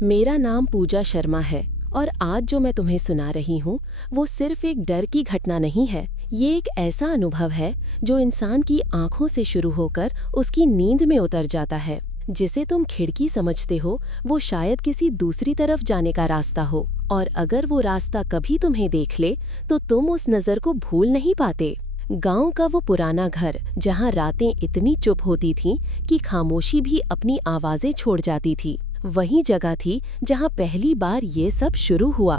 मेरा नाम पूजा शर्मा है और आज जो मैं तुम्हें सुना रही हूँ वो सिर्फ एक डर की घटना नहीं है। ये एक ऐसा अनुभव है जो इंसान की आंखों से शुरू होकर उसकी नींद में उतर जाता है। जिसे तुम खिड़की समझते हो वो शायद किसी दूसरी तरफ जाने का रास्ता हो, और अगर वो रास्ता कभी तुम्हें देख ले तो तुम उस नज़र को भूल नहीं पाते। गांव का वो पुराना घर जहाँ रातें इतनी चुप होती थीं कि खामोशी भी अपनी आवाज़ें छोड़ जाती थी, वही जगह थी जहां पहली बार ये सब शुरू हुआ।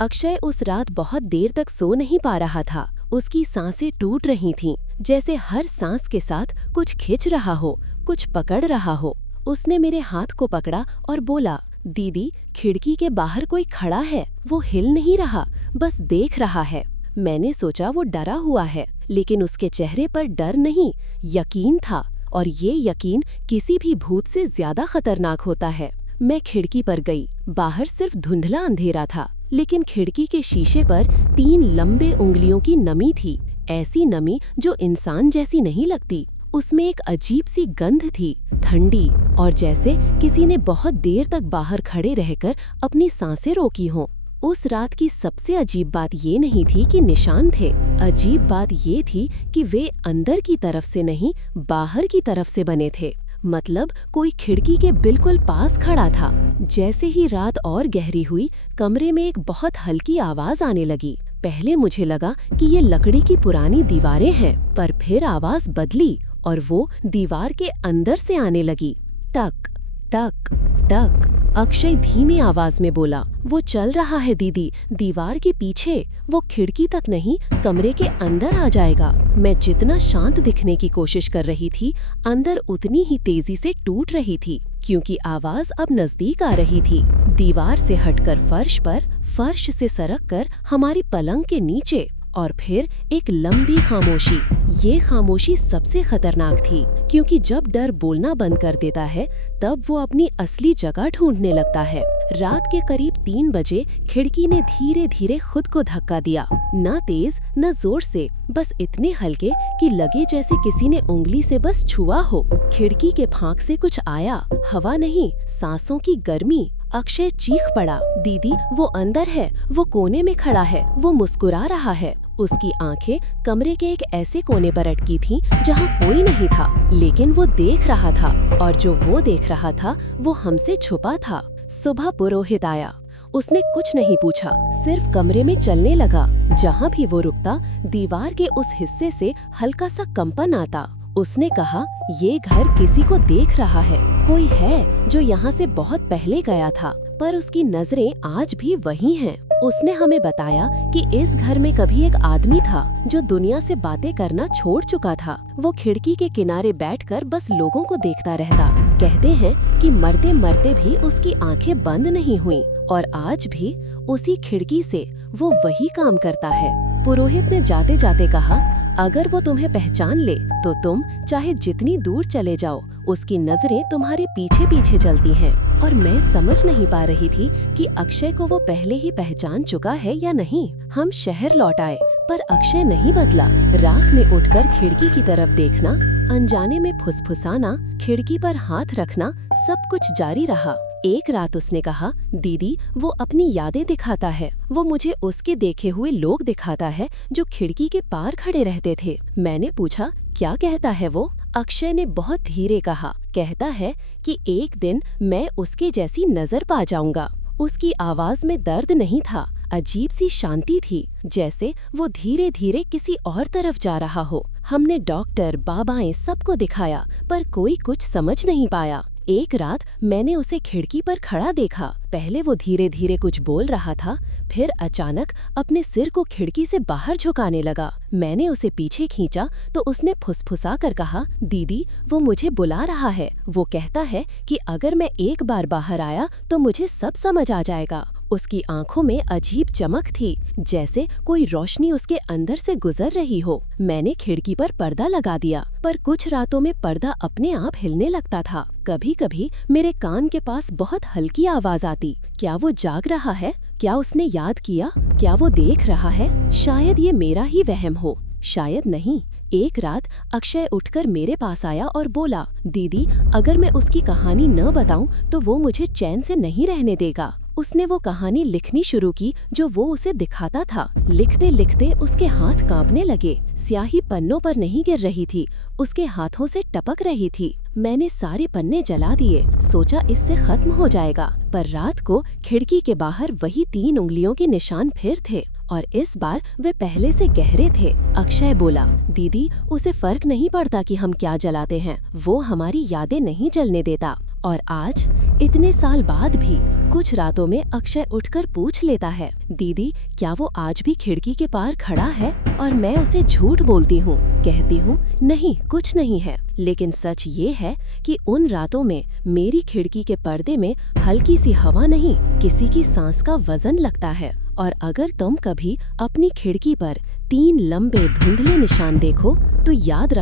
अक्षय उस रात बहुत देर तक सो नहीं पा रहा था। उसकी सांसें टूट रही थीं, जैसे हर सांस के साथ कुछ खिंच रहा हो, कुछ पकड़ रहा हो। उसने मेरे हाथ को पकड़ा और बोला, दीदी, खिड़की के बाहर कोई खड़ा है, वो हिल नहीं रहा, बस देख रहा है। मैंने सोचा वो डरा हुआ है, लेकिन उसके चेहरे पर डर नहीं, यकीन था, और ये यकीन किसी भी भूत से ज्यादा खतरनाक होता है। मैं खिड़की पर गई। बाहर सिर्फ धुंधला अंधेरा था, लेकिन खिड़की के शीशे पर 3 लंबे उंगलियों की नमी थी। ऐसी नमी जो इंसान जैसी नहीं लगती। उसमें एक अजीब सी गंध थी, ठंडी, और जैसे किसी ने बहुत देर तक बाहर खड़े रहकर अपनी सांसें रोकी हों। उस रात की सबसे अजीब बात ये नहीं थी कि निशान थे। अजीब बात ये थी कि वे अंदर की तरफ से नहीं, बाहर की तरफ से बने थे। मतलब कोई खिड़की के बिल्कुल पास खड़ा था। जैसे ही रात और गहरी हुई, कमरे में एक बहुत हल्की आवाज आने लगी। पहले मुझे लगा कि ये लकड़ी की पुरानी दीवारें हैं, पर फिर आवाज बदली और वो दीवार के अंदर से आने लगी। टक टक टक। अक्षय धीमी आवाज में बोला, वो चल रहा है दीदी, दीवार के पीछे। वो खिड़की तक नहीं, कमरे के अंदर आ जाएगा। मैं जितना शांत दिखने की कोशिश कर रही थी, अंदर उतनी ही तेजी से टूट रही थी, क्योंकि आवाज अब नजदीक आ रही थी। दीवार से हटकर फर्श पर, फर्श से सरक कर हमारी पलंग के नीचे, और फिर एक लंबी खामोशी। ये खामोशी सबसे खतरनाक थी, क्योंकि जब डर बोलना बंद कर देता है तब वो अपनी असली जगह ढूंढने लगता है। रात के करीब 3 बजे खिड़की ने धीरे धीरे खुद को धक्का दिया। न तेज न जोर से, बस इतने हल्के कि लगे जैसे किसी ने उंगली से बस छुआ हो। खिड़की के फांक से कुछ आया, हवा नहीं, सांसों की गर्मी। अक्षय चीख पड़ा, दीदी, वो अंदर है, वो कोने में खड़ा है, वो मुस्कुरा रहा है। उसकी आंखें कमरे के एक ऐसे कोने पर अटकी थीं जहां कोई नहीं था, लेकिन वो देख रहा था, और जो वो देख रहा था वो हमसे छुपा था। सुबह पुरोहित आया। उसने कुछ नहीं पूछा, सिर्फ कमरे में चलने लगा। जहां भी वो रुकता, दीवार के उस हिस्से से हल्का सा कंपन आता। उसने कहा, ये घर किसी को देख रहा है, कोई है जो यहाँ से बहुत पहले गया था, पर उसकी नजरें आज भी वही हैं। उसने हमें बताया कि इस घर में कभी एक आदमी था जो दुनिया से बातें करना छोड़ चुका था। वो खिड़की के किनारे बैठकर बस लोगों को देखता रहता। कहते हैं कि मरते मरते भी उसकी आंखें बंद नहीं हुई, और आज भी उसी खिड़की से वो वही काम करता है। पुरोहित ने जाते जाते कहा, अगर वो तुम्हें पहचान ले तो तुम चाहे जितनी दूर चले जाओ, उसकी नजरें तुम्हारे पीछे पीछे चलती हैं। और मैं समझ नहीं पा रही थी कि अक्षय को वो पहले ही पहचान चुका है या नहीं। हम शहर लौट आए, पर अक्षय नहीं बदला। रात में उठकर खिड़की की तरफ देखना, अनजाने में फुसफुसाना, खिड़की पर हाथ रखना, सब कुछ जारी रहा। एक रात उसने कहा, दीदी, वो अपनी यादें दिखाता है, वो मुझे उसके देखे हुए लोग दिखाता है जो खिड़की के पार खड़े रहते थे। मैंने पूछा, क्या कहता है वो? अक्षय ने बहुत धीरे कहा, कहता है कि एक दिन मैं उसके जैसी नजर पा जाऊंगा। उसकी आवाज में दर्द नहीं था, अजीब सी शांति थी, जैसे वो धीरे धीरे किसी और तरफ जा रहा हो। हमने डॉक्टर, बाबाएं सबको दिखाया, पर कोई कुछ समझ नहीं पाया। एक रात मैंने उसे खिड़की पर खड़ा देखा। पहले वो धीरे धीरे कुछ बोल रहा था, फिर अचानक अपने सिर को खिड़की से बाहर झुकाने लगा। मैंने उसे पीछे खींचा तो उसने फुसफुसा कर कहा, दीदी, वो मुझे बुला रहा है। वो कहता है कि अगर मैं एक बार बाहर आया तो मुझे सब समझ आ जाएगा। उसकी आंखों में अजीब चमक थी, जैसे कोई रोशनी उसके अंदर से गुजर रही हो। मैंने खिड़की पर पर्दा लगा दिया, पर कुछ रातों में पर्दा अपने आप हिलने लगता था। कभी कभी मेरे कान के पास बहुत हल्की आवाज आती। क्या वो जाग रहा है? क्या उसने याद किया? क्या वो देख रहा है? शायद ये मेरा ही वहम हो, शायद नहीं। एक रात अक्षय उठकर मेरे पास आया और बोला, दीदी, अगर मैं उसकी कहानी न बताऊं तो वो मुझे चैन से नहीं रहने देगा। उसने वो कहानी लिखनी शुरू की जो वो उसे दिखाता था। लिखते लिखते उसके हाथ कांपने लगे। स्याही पन्नों पर नहीं गिर रही थी, उसके हाथों से टपक रही थी। मैंने सारे पन्ने जला दिए, सोचा इससे खत्म हो जाएगा। पर रात को खिड़की के बाहर वही 3 उंगलियों के निशान फिर थे, और इस बार वे पहले से गहरे थे। अक्षय बोला, दीदी, उसे फर्क नहीं पड़ता कि हम क्या जलाते हैं, वो हमारी यादें नहीं जलने देता। और आज इतने साल बाद भी कुछ रातों में अक्षय उठकर पूछ लेता है, दीदी, क्या वो आज भी खिड़की के पार खड़ा है? और मैं उसे झूठ बोलती हूँ, कहती हूँ नहीं, कुछ नहीं है। लेकिन सच ये है कि उन रातों में मेरी खिड़की के पर्दे में हल्की सी हवा नहीं, किसी की सांस का वजन लगता है। और अगर तुम कभी अपनी खिड़की पर 3 लंबे धुंधले निशान देखो तो याद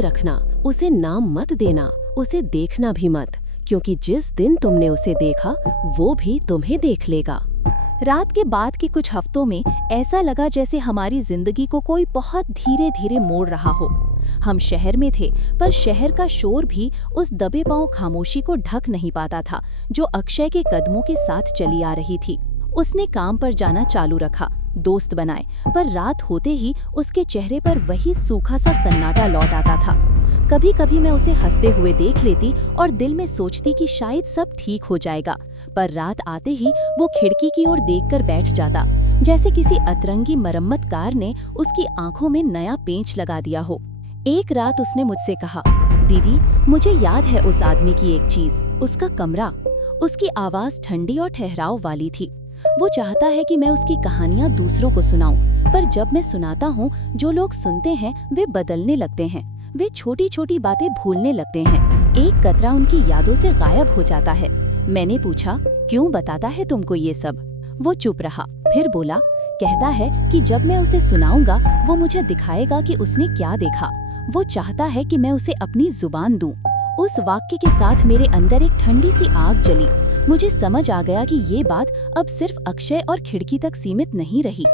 रखना, उसे नाम मत देना, उसे देखना भी मत, क्योंकि जिस दिन तुमने उसे देखा वो भी तुम्हें देख लेगा। रात के बाद के कुछ हफ्तों में ऐसा लगा जैसे हमारी जिंदगी को कोई बहुत धीरे धीरे मोड़ रहा हो। हम शहर में थे, पर शहर का शोर भी उस दबे पांव खामोशी को ढक नहीं पाता था जो अक्षय के कदमों के साथ चली आ रही थी। उसने काम पर जाना चालू रखा, दोस्त बनाए, पर रात होते ही उसके चेहरे पर वही सूखा सा सन्नाटा लौट आता था। कभी कभी मैं उसे हंसते हुए देख लेती और दिल में सोचती कि शायद सब ठीक हो जाएगा, पर रात आते ही वो खिड़की की ओर देखकर बैठ जाता, जैसे किसी अतरंगी मरम्मतकार ने उसकी आंखों में नया पेंच लगा दिया हो। एक रात उसने मुझसे कहा, दीदी, मुझे याद है उस आदमी की एक चीज, उसका कमरा। उसकी आवाज ठंडी और ठहराव वाली थी। वो चाहता है कि मैं उसकी कहानियां दूसरों को सुनाऊं, पर जब मैं सुनाता हूँ जो लोग सुनते हैं वे बदलने लगते हैं, वे छोटी छोटी बातें भूलने लगते हैं, एक कतरा उनकी यादों से गायब हो जाता है। मैंने पूछा, क्यों बताता है तुमको ये सब? वो चुप रहा, फिर बोला, कहता है कि जब मैं उसे सुनाऊंगा वो मुझे दिखाएगा कि उसने क्या देखा। वो चाहता है कि मैं उसे अपनी जुबान दूं। उस वाक्य के साथ मेरे अंदर एक ठंडी सी आग जली। मुझे समझ आ गया कि ये बात अब सिर्फ अक्षय और खिड़की तक सीमित नहीं रही।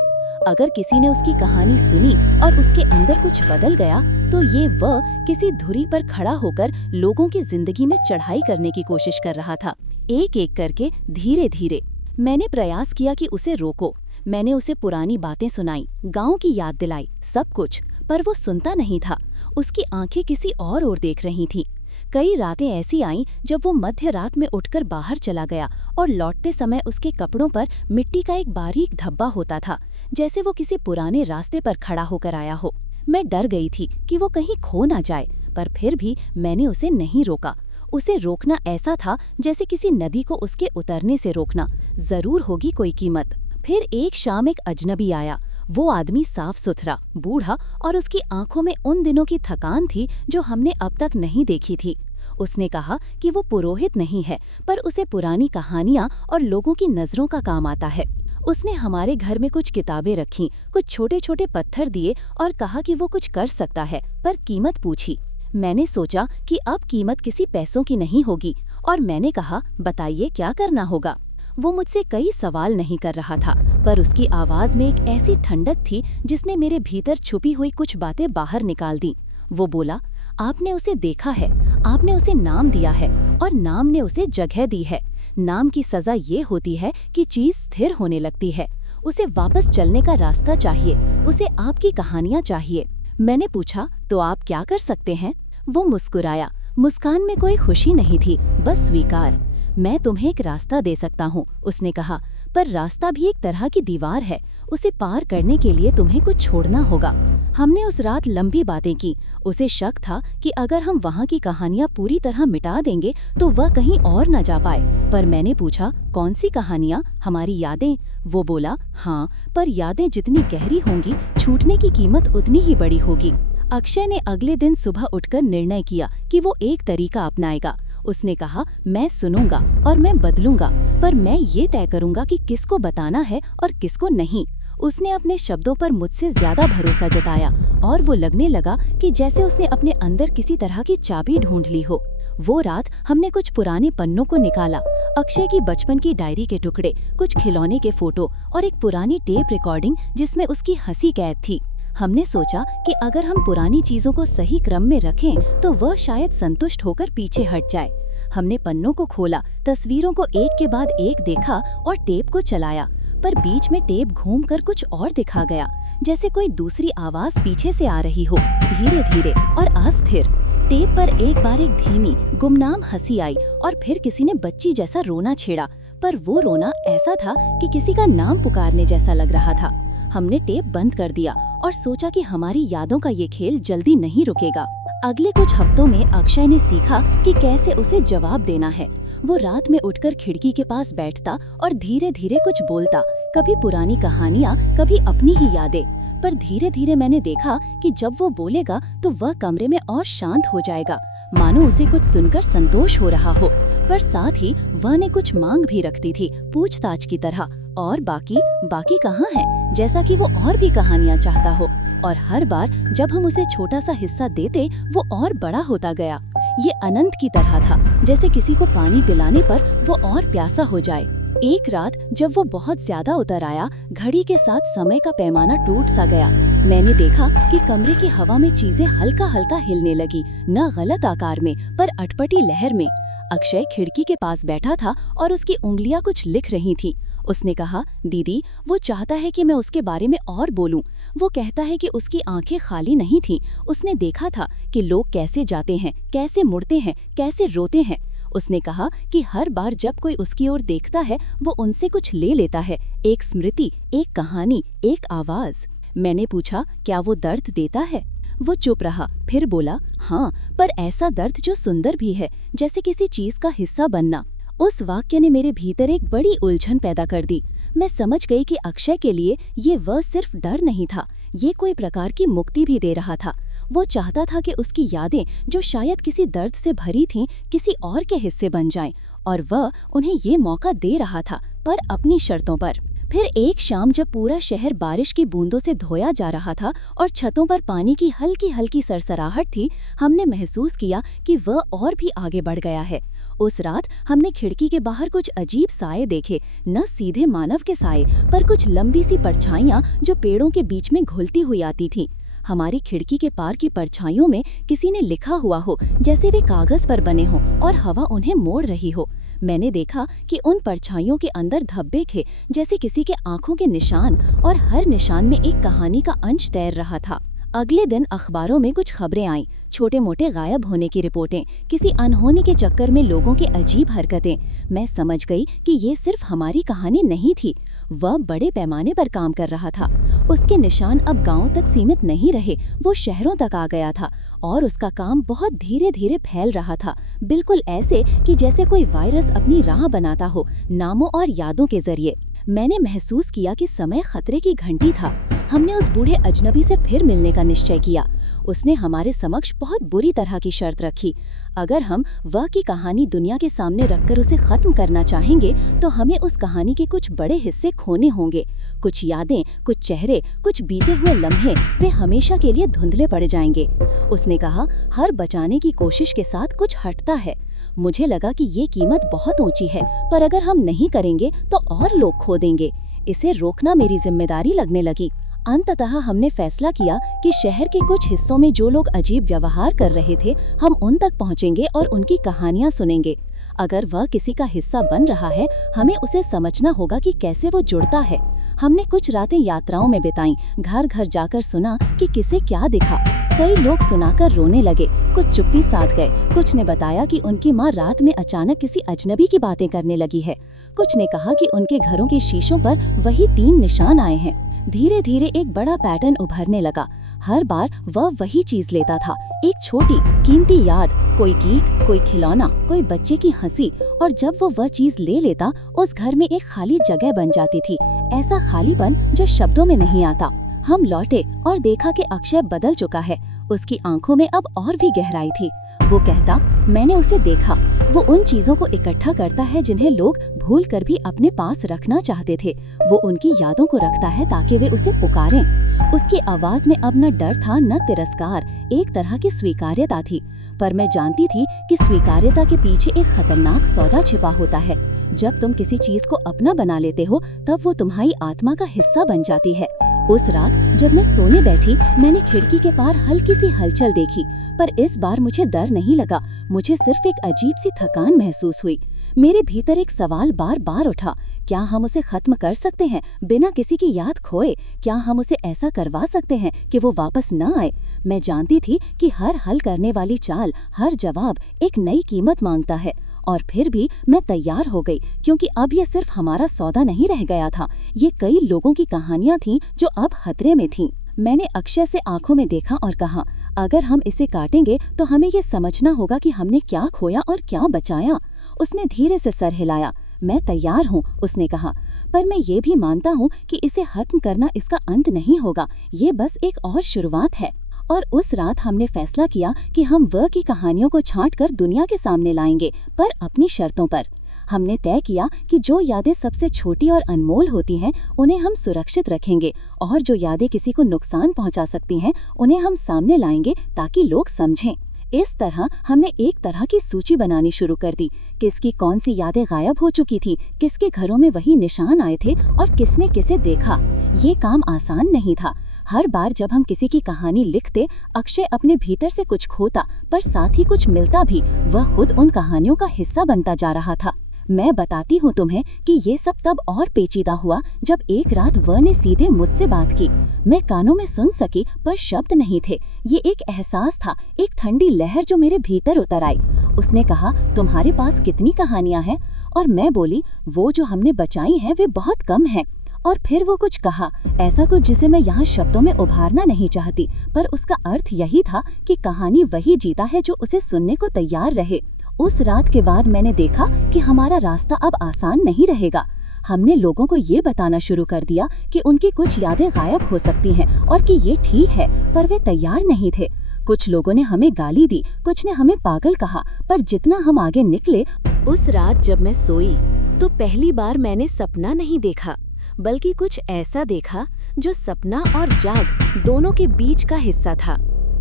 अगर किसी ने उसकी कहानी सुनी और उसके अंदर कुछ बदल गया तो ये वह किसी धुरी पर खड़ा होकर लोगों की जिंदगी में चढ़ाई करने की कोशिश कर रहा था। एक एक करके, धीरे धीरे मैंने प्रयास किया कि उसे रोको। मैंने उसे पुरानी बातें सुनाई, गांव की याद दिलाई, सब कुछ, पर वो सुनता नहीं था। उसकी आंखें किसी और ओर देख रही थीं। कई रातें ऐसी आईं जब वो मध्य रात में उठकर बाहर चला गया और लौटते समय उसके कपड़ों पर मिट्टी का एक बारीक धब्बा होता था, जैसे वो किसी पुराने रास्ते पर खड़ा होकर आया हो। मैं डर गई थी कि वो कहीं खो ना जाए, पर फिर भी मैंने उसे नहीं रोका। उसे रोकना ऐसा था जैसे किसी नदी को उसके उतरने से रोकना, जरूर होगी कोई कीमत। फिर एक शाम एक अजनबी आया। वो आदमी साफ सुथरा, बूढ़ा, और उसकी आंखों में उन दिनों की थकान थी जो हमने अब तक नहीं देखी थी। उसने कहा कि वो पुरोहित नहीं है, पर उसे पुरानी कहानियां और लोगों की नजरों का काम आता है। उसने हमारे घर में कुछ किताबें रखीं, कुछ छोटे छोटे पत्थर दिए और कहा कि वो कुछ कर सकता है, पर कीमत पूछी। मैंने सोचा कि अब कीमत किसी पैसों की नहीं होगी, और मैंने कहा, बताइए क्या करना होगा। वो मुझसे कई सवाल नहीं कर रहा था, पर उसकी आवाज में एक ऐसी ठंडक थी जिसने मेरे भीतर छुपी हुई कुछ बातें बाहर निकाल दी। वो बोला, आपने उसे देखा है, आपने उसे नाम दिया है, और नाम ने उसे जगह दी है। नाम की सजा ये होती है कि चीज स्थिर होने लगती है। उसे वापस चलने का रास्ता चाहिए, उसे आपकी कहानियां चाहिए। मैंने पूछा, तो आप क्या कर सकते हैं? वो मुस्कुराया। मुस्कान में कोई खुशी नहीं थी, बस स्वीकार। मैं तुम्हें एक रास्ता दे सकता हूँ, उसने कहा, पर रास्ता भी एक तरह की दीवार है। उसे पार करने के लिए तुम्हें कुछ छोड़ना होगा। हमने उस रात लंबी बातें की। उसे शक था कि अगर हम वहाँ की कहानियाँ पूरी तरह मिटा देंगे तो वह कहीं और न जा पाए। पर मैंने पूछा, कौन सी कहानियाँ? हमारी यादें? वो बोला, हाँ, पर यादें जितनी गहरी होंगी, छूटने की कीमत उतनी ही बड़ी होगी। अक्षय ने अगले दिन सुबह उठकर निर्णय किया कि वो एक तरीका अपनाएगा। उसने कहा, मैं सुनूंगा और मैं बदलूंगा, पर मैं ये तय करूंगा कि किसको बताना है और किसको नहीं। उसने अपने शब्दों पर मुझसे ज्यादा भरोसा जताया और वो लगने लगा कि जैसे उसने अपने अंदर किसी तरह की चाबी ढूंढ ली हो। वो रात हमने कुछ पुराने पन्नों को निकाला, अक्षय की बचपन की डायरी के टुकड़े, कुछ खिलौने के फोटो और एक पुरानी टेप रिकॉर्डिंग जिसमें उसकी हंसी कैद थी। हमने सोचा कि अगर हम पुरानी चीजों को सही क्रम में रखें तो वह शायद संतुष्ट होकर पीछे हट जाए। हमने पन्नों को खोला, तस्वीरों को एक के बाद एक देखा और टेप को चलाया, पर बीच में टेप घूमकर कुछ और दिखा गया, जैसे कोई दूसरी आवाज पीछे से आ रही हो, धीरे धीरे और अस्थिर। टेप पर एक बार एक धीमी गुमनाम हंसी आई और फिर किसी ने बच्ची जैसा रोना छेड़ा, पर वो रोना ऐसा था कि किसी का नाम पुकारने जैसा लग रहा था। हमने टेप बंद कर दिया और सोचा कि हमारी यादों का ये खेल जल्दी नहीं रुकेगा। अगले कुछ हफ्तों में अक्षय ने सीखा कि कैसे उसे जवाब देना है। वो रात में उठकर खिड़की के पास बैठता और धीरे धीरे कुछ बोलता, कभी पुरानी कहानियाँ, कभी अपनी ही यादें। पर धीरे धीरे मैंने देखा कि जब वो बोलेगा तो वह कमरे में और शांत हो जाएगा, मानो उसे कुछ सुनकर संतोष हो रहा हो, पर साथ ही वह ने कुछ मांग भी रखती थी, पूछताछ की तरह। और बाकी कहाँ है, जैसा कि वो और भी कहानियाँ चाहता हो। और हर बार जब हम उसे छोटा सा हिस्सा देते वो और बड़ा होता गया। ये अनंत की तरह था, जैसे किसी को पानी पिलाने पर वो और प्यासा हो जाए। एक रात जब वो बहुत ज्यादा उतर आया, घड़ी के साथ समय का पैमाना टूट सा गया। मैंने देखा कि कमरे की हवा में चीजें हल्का हल्का हिलने लगी, न गलत आकार में पर अटपटी लहर में। अक्षय खिड़की के पास बैठा था और उसकी उंगलियां कुछ लिख रही थीं। उसने कहा, दीदी, वो चाहता है कि मैं उसके बारे में और बोलूं। वो कहता है कि उसकी आंखें खाली नहीं थीं। उसने देखा था कि लोग कैसे जाते हैं, कैसे मुड़ते हैं, कैसे रोते हैं। उसने कहा कि हर बार जब कोई उसकी ओर देखता है वो उनसे कुछ ले लेता है, एक स्मृति, एक कहानी, एक आवाज। मैंने पूछा, क्या वो दर्द देता है? वो चुप रहा, फिर बोला, हाँ, पर ऐसा दर्द जो सुंदर भी है, जैसे किसी चीज का हिस्सा बनना। उस वाक्य ने मेरे भीतर एक बड़ी उलझन पैदा कर दी। मैं समझ गई कि अक्षय के लिए ये वह सिर्फ डर नहीं था, ये कोई प्रकार की मुक्ति भी दे रहा था। वो चाहता था कि उसकी यादें, जो शायद किसी दर्द से भरी थीं, किसी और के हिस्से बन जाएं, और वह उन्हें ये मौका दे रहा था, पर अपनी शर्तों पर। फिर एक शाम जब पूरा शहर बारिश की बूंदों से धोया जा रहा था और छतों पर पानी की हल्की हल्की सरसराहट थी, हमने महसूस किया कि वह और भी आगे बढ़ गया है। उस रात हमने खिड़की के बाहर कुछ अजीब साए देखे, न सीधे मानव के साए, पर कुछ लंबी सी परछाइयां जो पेड़ों के बीच में घुलती हुई आती थीं। हमारी खिड़की के पार की परछाइयों में किसी ने लिखा हुआ हो, जैसे वे कागज पर बने हों और हवा उन्हें मोड़ रही हो। मैंने देखा कि उन परछाइयों के अंदर धब्बे थे, जैसे किसी के आंखों के निशान, और हर निशान में एक कहानी का अंश तैर रहा था। अगले दिन अखबारों में कुछ खबरें आईं, छोटे मोटे गायब होने की रिपोर्टें, किसी अनहोनी के चक्कर में लोगों की अजीब हरकतें। मैं समझ गई कि ये सिर्फ हमारी कहानी नहीं थी, वह बड़े पैमाने पर काम कर रहा था। उसके निशान अब गांवों तक सीमित नहीं रहे, वो शहरों तक आ गया था, और उसका काम बहुत धीरे धीरे फैल रहा था, बिल्कुल ऐसे कि जैसे कोई वायरस अपनी राह बनाता हो, नामों और यादों के जरिए। मैंने महसूस किया कि समय खतरे की घंटी था। हमने उस बूढ़े अजनबी से फिर मिलने का निश्चय किया। उसने हमारे समक्ष बहुत बुरी तरह की शर्त रखी। अगर हम वह की कहानी दुनिया के सामने रखकर उसे खत्म करना चाहेंगे तो हमें उस कहानी के कुछ बड़े हिस्से खोने होंगे। कुछ यादें, कुछ चेहरे, कुछ बीते हुए लम्हे, वे हमेशा के लिए धुंधले पड़ जाएंगे। उसने कहा, हर बचाने की कोशिश के साथ कुछ हटता है। मुझे लगा कि ये कीमत बहुत ऊंची है, पर अगर हम नहीं करेंगे तो और लोग खो देंगे। इसे रोकना मेरी जिम्मेदारी लगने लगी। अंततः हमने फैसला किया कि शहर के कुछ हिस्सों में जो लोग अजीब व्यवहार कर रहे थे, हम उन तक पहुंचेंगे और उनकी कहानियां सुनेंगे। अगर वह किसी का हिस्सा बन रहा है, हमें उसे समझना होगा कि कैसे वो जुड़ता है। हमने कुछ रातें यात्राओं में बिताईं, घर घर जाकर सुना कि किसे क्या दिखा। कई लोग सुनाकर रोने लगे, कुछ चुप्पी साध गए। कुछ ने बताया कि उनकी माँ रात में अचानक किसी अजनबी की बातें करने लगी है। कुछ ने कहा कि उनके घरों के शीशों पर वही 3 निशान आए हैं। धीरे धीरे एक बड़ा पैटर्न उभरने लगा। हर बार वह वही चीज लेता था, एक छोटी कीमती याद, कोई गीत, कोई खिलौना, कोई बच्चे की हंसी, और जब वो वह चीज ले लेता, उस घर में एक खाली जगह बन जाती थी, ऐसा खालीपन जो शब्दों में नहीं आता। हम लौटे और देखा कि अक्षय बदल चुका है। उसकी आंखों में अब और भी गहराई थी। वो कहता, मैंने उसे देखा, वो उन चीजों को इकट्ठा करता है जिन्हें लोग भूल कर भी अपने पास रखना चाहते थे। वो उनकी यादों को रखता है ताकि वे उसे पुकारें। उसकी आवाज में अब न डर था न तिरस्कार, एक तरह की स्वीकार्यता थी। पर मैं जानती थी कि स्वीकार्यता के पीछे एक खतरनाक सौदा छिपा होता है। जब तुम किसी चीज को अपना बना लेते हो तब वो तुम्हारी आत्मा का हिस्सा बन जाती है। उस रात जब मैं सोने बैठी, मैंने खिड़की के पार हल्की सी हलचल देखी, पर इस बार मुझे डर नहीं लगा। मुझे सिर्फ एक अजीब सी थकान महसूस हुई। मेरे भीतर एक सवाल बार बार उठा, क्या हम उसे खत्म कर सकते हैं बिना किसी की याद खोए? क्या हम उसे ऐसा करवा सकते हैं कि वो वापस न आए? मैं जानती थी कि हर हल करने वाली चाल, हर जवाब एक नई कीमत मांगता है, और फिर भी मैं तैयार हो गई, क्योंकि अब ये सिर्फ हमारा सौदा नहीं रह गया था। ये कई लोगों की कहानियां थीं जो अब खतरे में थीं। मैंने अक्षय से आंखों में देखा और कहा, अगर हम इसे काटेंगे तो हमें ये समझना होगा कि हमने क्या खोया और क्या बचाया। उसने धीरे से सर हिलाया। मैं तैयार हूँ, उसने कहा, पर मैं ये भी मानता हूँ कि इसे खत्म करना इसका अंत नहीं होगा, ये बस एक और शुरुआत है। और उस रात हमने फैसला किया कि हम वह की कहानियों को छांटकर दुनिया के सामने लाएंगे, पर अपनी शर्तों पर। हमने तय किया कि जो यादें सबसे छोटी और अनमोल होती हैं उन्हें हम सुरक्षित रखेंगे, और जो यादें किसी को नुकसान पहुंचा सकती हैं उन्हें हम सामने लाएंगे ताकि लोग समझें। इस तरह हमने एक तरह की सूची बनानी शुरू कर दी, किसकी कौन सी यादें गायब हो चुकी थी, किसके घरों में वही निशान आए थे और किसने किसे देखा। ये काम आसान नहीं था। हर बार जब हम किसी की कहानी लिखते, अक्षय अपने भीतर से कुछ खोता, पर साथ ही कुछ मिलता भी। वह खुद उन कहानियों का हिस्सा बनता जा रहा था। मैं बताती हूँ तुम्हें कि ये सब तब और पेचीदा हुआ जब एक रात वह ने सीधे मुझसे बात की। मैं कानों में सुन सकी, पर शब्द नहीं थे। ये एक एहसास था, एक ठंडी लहर जो मेरे भीतर उतर आई। उसने कहा, तुम्हारे पास कितनी कहानियां हैं? और मैं बोली, वो जो हमने बचाई हैं वे बहुत कम हैं। और फिर वो कुछ कहा, ऐसा कुछ जिसे मैं यहाँ शब्दों में उभारना नहीं चाहती, पर उसका अर्थ यही था कि कहानी वही जीता है जो उसे सुनने को तैयार रहे। उस रात के बाद मैंने देखा कि हमारा रास्ता अब आसान नहीं रहेगा। हमने लोगों को ये बताना शुरू कर दिया कि उनकी कुछ यादें गायब हो सकती हैं और कि ये ठीक है, पर वे तैयार नहीं थे। कुछ लोगों ने हमें गाली दी, कुछ ने हमें पागल कहा, पर जितना हम आगे निकले। उस रात जब मैं सोई तो पहली बार मैंने सपना नहीं देखा, बल्कि कुछ ऐसा देखा जो सपना और जाग दोनों के बीच का हिस्सा था।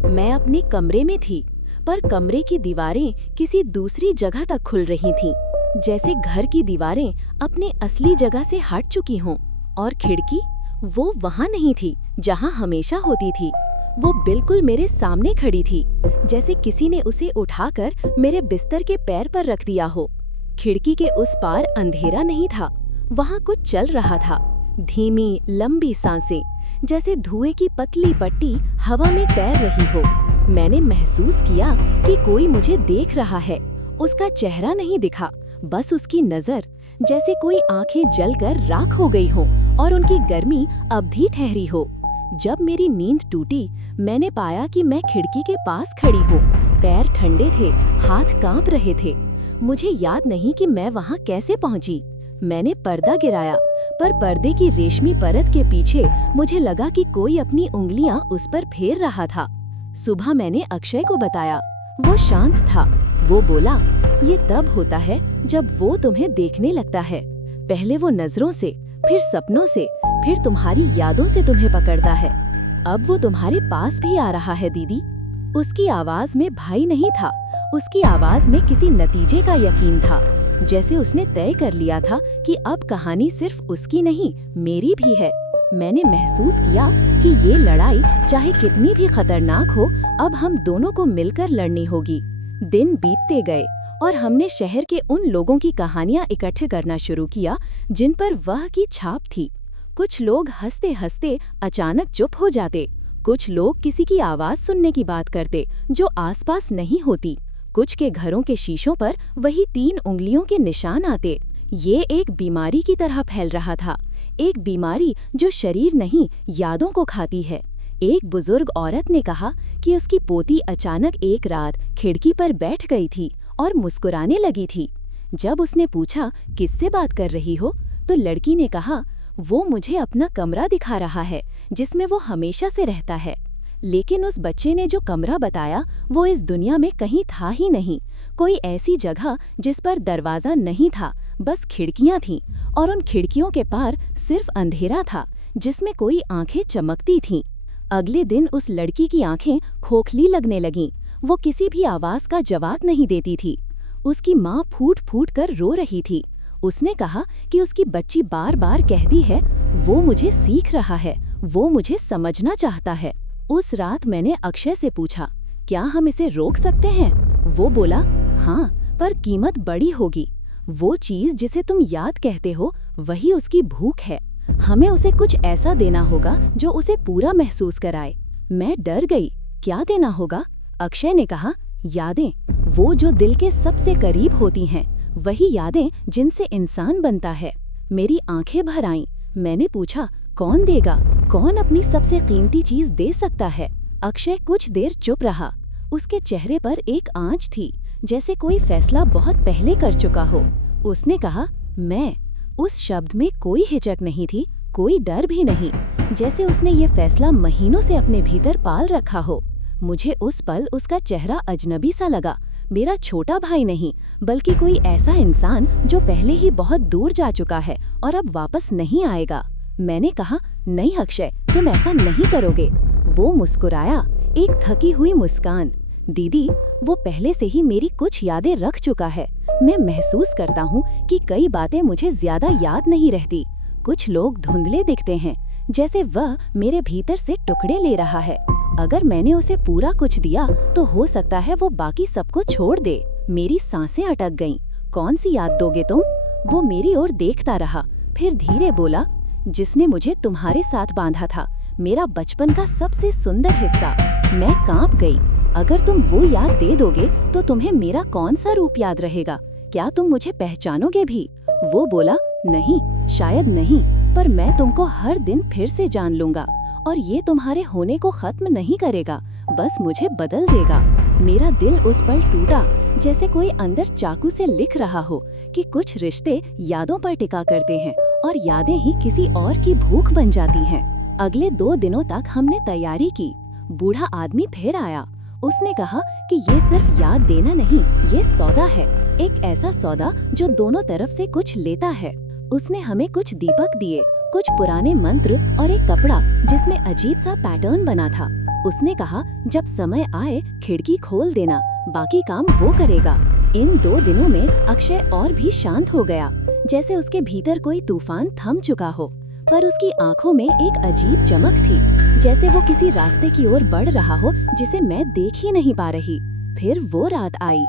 मैं अपने कमरे में थी, पर कमरे की दीवारें किसी दूसरी जगह तक खुल रही थीं, जैसे घर की दीवारें अपने असली जगह से हट चुकी हों। और खिड़की, वो वहाँ नहीं थी जहाँ हमेशा होती थी। वो बिल्कुल मेरे सामने खड़ी थी, जैसे किसी ने उसे उठाकर मेरे बिस्तर के पैर पर रख दिया हो। खिड़की के उस पार अंधेरा नहीं था, वहाँ कुछ चल रहा था। धीमी लंबी सांसें, जैसे धुएं की पतली पट्टी हवा में तैर रही हो। मैंने महसूस किया कि कोई मुझे देख रहा है। उसका चेहरा नहीं दिखा, बस उसकी नजर, जैसे कोई आंखें जलकर राख हो गई हो और उनकी गर्मी अब भी ठहरी हो। जब मेरी नींद टूटी, मैंने पाया कि मैं खिड़की के पास खड़ी हूँ। पैर ठंडे थे, हाथ कांप रहे थे। मुझे याद नहीं कि मैं वहाँ कैसे पहुँची। मैंने पर्दा गिराया, पर पर्दे की रेशमी परत के पीछे मुझे लगा कि कोई अपनी उंगलियां उस पर फेर रहा था। सुबह मैंने अक्षय को बताया। वो शांत था। वो बोला, ये तब होता है जब वो तुम्हें देखने लगता है। पहले वो नजरों से, फिर सपनों से, फिर तुम्हारी यादों से तुम्हें पकड़ता है। अब वो तुम्हारे पास भी आ रहा है दीदी। उसकी आवाज में भय नहीं था, उसकी आवाज में किसी नतीजे का यकीन था, जैसे उसने तय कर लिया था कि अब कहानी सिर्फ उसकी नहीं, मेरी भी है। मैंने महसूस किया कि ये लड़ाई चाहे कितनी भी खतरनाक हो, अब हम दोनों को मिलकर लड़नी होगी। दिन बीतते गए और हमने शहर के उन लोगों की कहानियां इकट्ठे करना शुरू किया जिन पर वह की छाप थी। कुछ लोग हंसते हंसते अचानक चुप हो जाते, कुछ लोग किसी की आवाज सुनने की बात करते जो आसपास नहीं होती, कुछ के घरों के शीशों पर वही 3 उंगलियों के निशान आते। ये एक बीमारी की तरह फैल रहा था, एक बीमारी जो शरीर नहीं, यादों को खाती है। एक बुजुर्ग औरत ने कहा कि उसकी पोती अचानक एक रात खिड़की पर बैठ गई थी और मुस्कुराने लगी थी। जब उसने पूछा, किससे बात कर रही हो, तो लड़की ने कहा, वो मुझे अपना कमरा दिखा रहा है जिसमें वो हमेशा से रहता है। लेकिन उस बच्चे ने जो कमरा बताया वो इस दुनिया में कहीं था ही नहीं। कोई ऐसी जगह जिस पर दरवाज़ा नहीं था, बस खिड़कियां थीं, और उन खिड़कियों के पार सिर्फ अंधेरा था जिसमें कोई आंखें चमकती थीं। अगले दिन उस लड़की की आंखें खोखली लगने लगीं। वो किसी भी आवाज़ का जवाब नहीं देती थी। उसकी माँ फूट फूट कर रो रही थी। उसने कहा कि उसकी बच्ची बार बार कहती है, वो मुझे सीख रहा है, वो मुझे समझना चाहता है। उस रात मैंने अक्षय से पूछा, क्या हम इसे रोक सकते हैं? वो बोला, हाँ, पर कीमत बड़ी होगी। वो चीज़ जिसे तुम याद कहते हो, वही उसकी भूख है। हमें उसे कुछ ऐसा देना होगा जो उसे पूरा महसूस कराए। मैं डर गई। क्या देना होगा? अक्षय ने कहा, यादें, वो जो दिल के सबसे करीब होती हैं, वही यादें जिनसे इंसान बनता है। मेरी आंखें भर आईं। मैंने पूछा, कौन देगा? कौन अपनी सबसे कीमती चीज दे सकता है? अक्षय कुछ देर चुप रहा। उसके चेहरे पर एक आंच थी, जैसे कोई फैसला बहुत पहले कर चुका हो। उसने कहा, मैं। उस शब्द में कोई हिचक नहीं थी, कोई डर भी नहीं, जैसे उसने ये फैसला महीनों से अपने भीतर पाल रखा हो। मुझे उस पल उसका चेहरा अजनबी सा लगा। मेरा छोटा भाई नहीं, बल्कि कोई ऐसा इंसान जो पहले ही बहुत दूर जा चुका है और अब वापस नहीं आएगा। मैंने कहा, नहीं अक्षय, तुम ऐसा नहीं करोगे। वो मुस्कुराया, एक थकी हुई मुस्कान। दीदी, वो पहले से ही मेरी कुछ यादें रख चुका है। मैं महसूस करता हूँ कि कई बातें मुझे ज्यादा याद नहीं रहती। कुछ लोग धुंधले दिखते हैं, जैसे वह मेरे भीतर से टुकड़े ले रहा है। अगर मैंने उसे पूरा कुछ दिया तो हो सकता है वो बाकी सबको छोड़ दे। मेरी सांसें अटक गईं। कौन सी याद दोगे तुम? वो मेरी ओर देखता रहा, फिर धीरे बोला, जिसने मुझे तुम्हारे साथ बांधा था, मेरा बचपन का सबसे सुंदर हिस्सा। मैं कांप गई। अगर तुम वो याद दे दोगे तो तुम्हें मेरा कौन सा रूप याद रहेगा? क्या तुम मुझे पहचानोगे भी? वो बोला, नहीं, शायद नहीं, पर मैं तुमको हर दिन फिर से जान लूंगा, और ये तुम्हारे होने को खत्म नहीं करेगा, बस मुझे बदल देगा। मेरा दिल उस पल टूटा, जैसे कोई अंदर चाकू से लिख रहा हो कि कुछ रिश्ते यादों पर टिका करते हैं और यादें ही किसी और की भूख बन जाती हैं। अगले 2 दिनों तक हमने तैयारी की। बूढ़ा आदमी फिर आया। उसने कहा कि ये सिर्फ याद देना नहीं, ये सौदा है, एक ऐसा सौदा जो दोनों तरफ से कुछ लेता है। उसने हमें कुछ दीपक दिए, कुछ पुराने मंत्र और एक कपड़ा जिसमें अजीब सा पैटर्न बना था। उसने कहा, जब समय आए खिड़की खोल देना, बाकी काम वो करेगा। इन 2 दिनों में अक्षय और भी शांत हो गया, जैसे उसके भीतर कोई तूफान थम चुका हो। पर उसकी आंखों में एक अजीब चमक थी, जैसे वो किसी रास्ते की ओर बढ़ रहा हो जिसे मैं देख ही नहीं पा रही। फिर वो रात आई।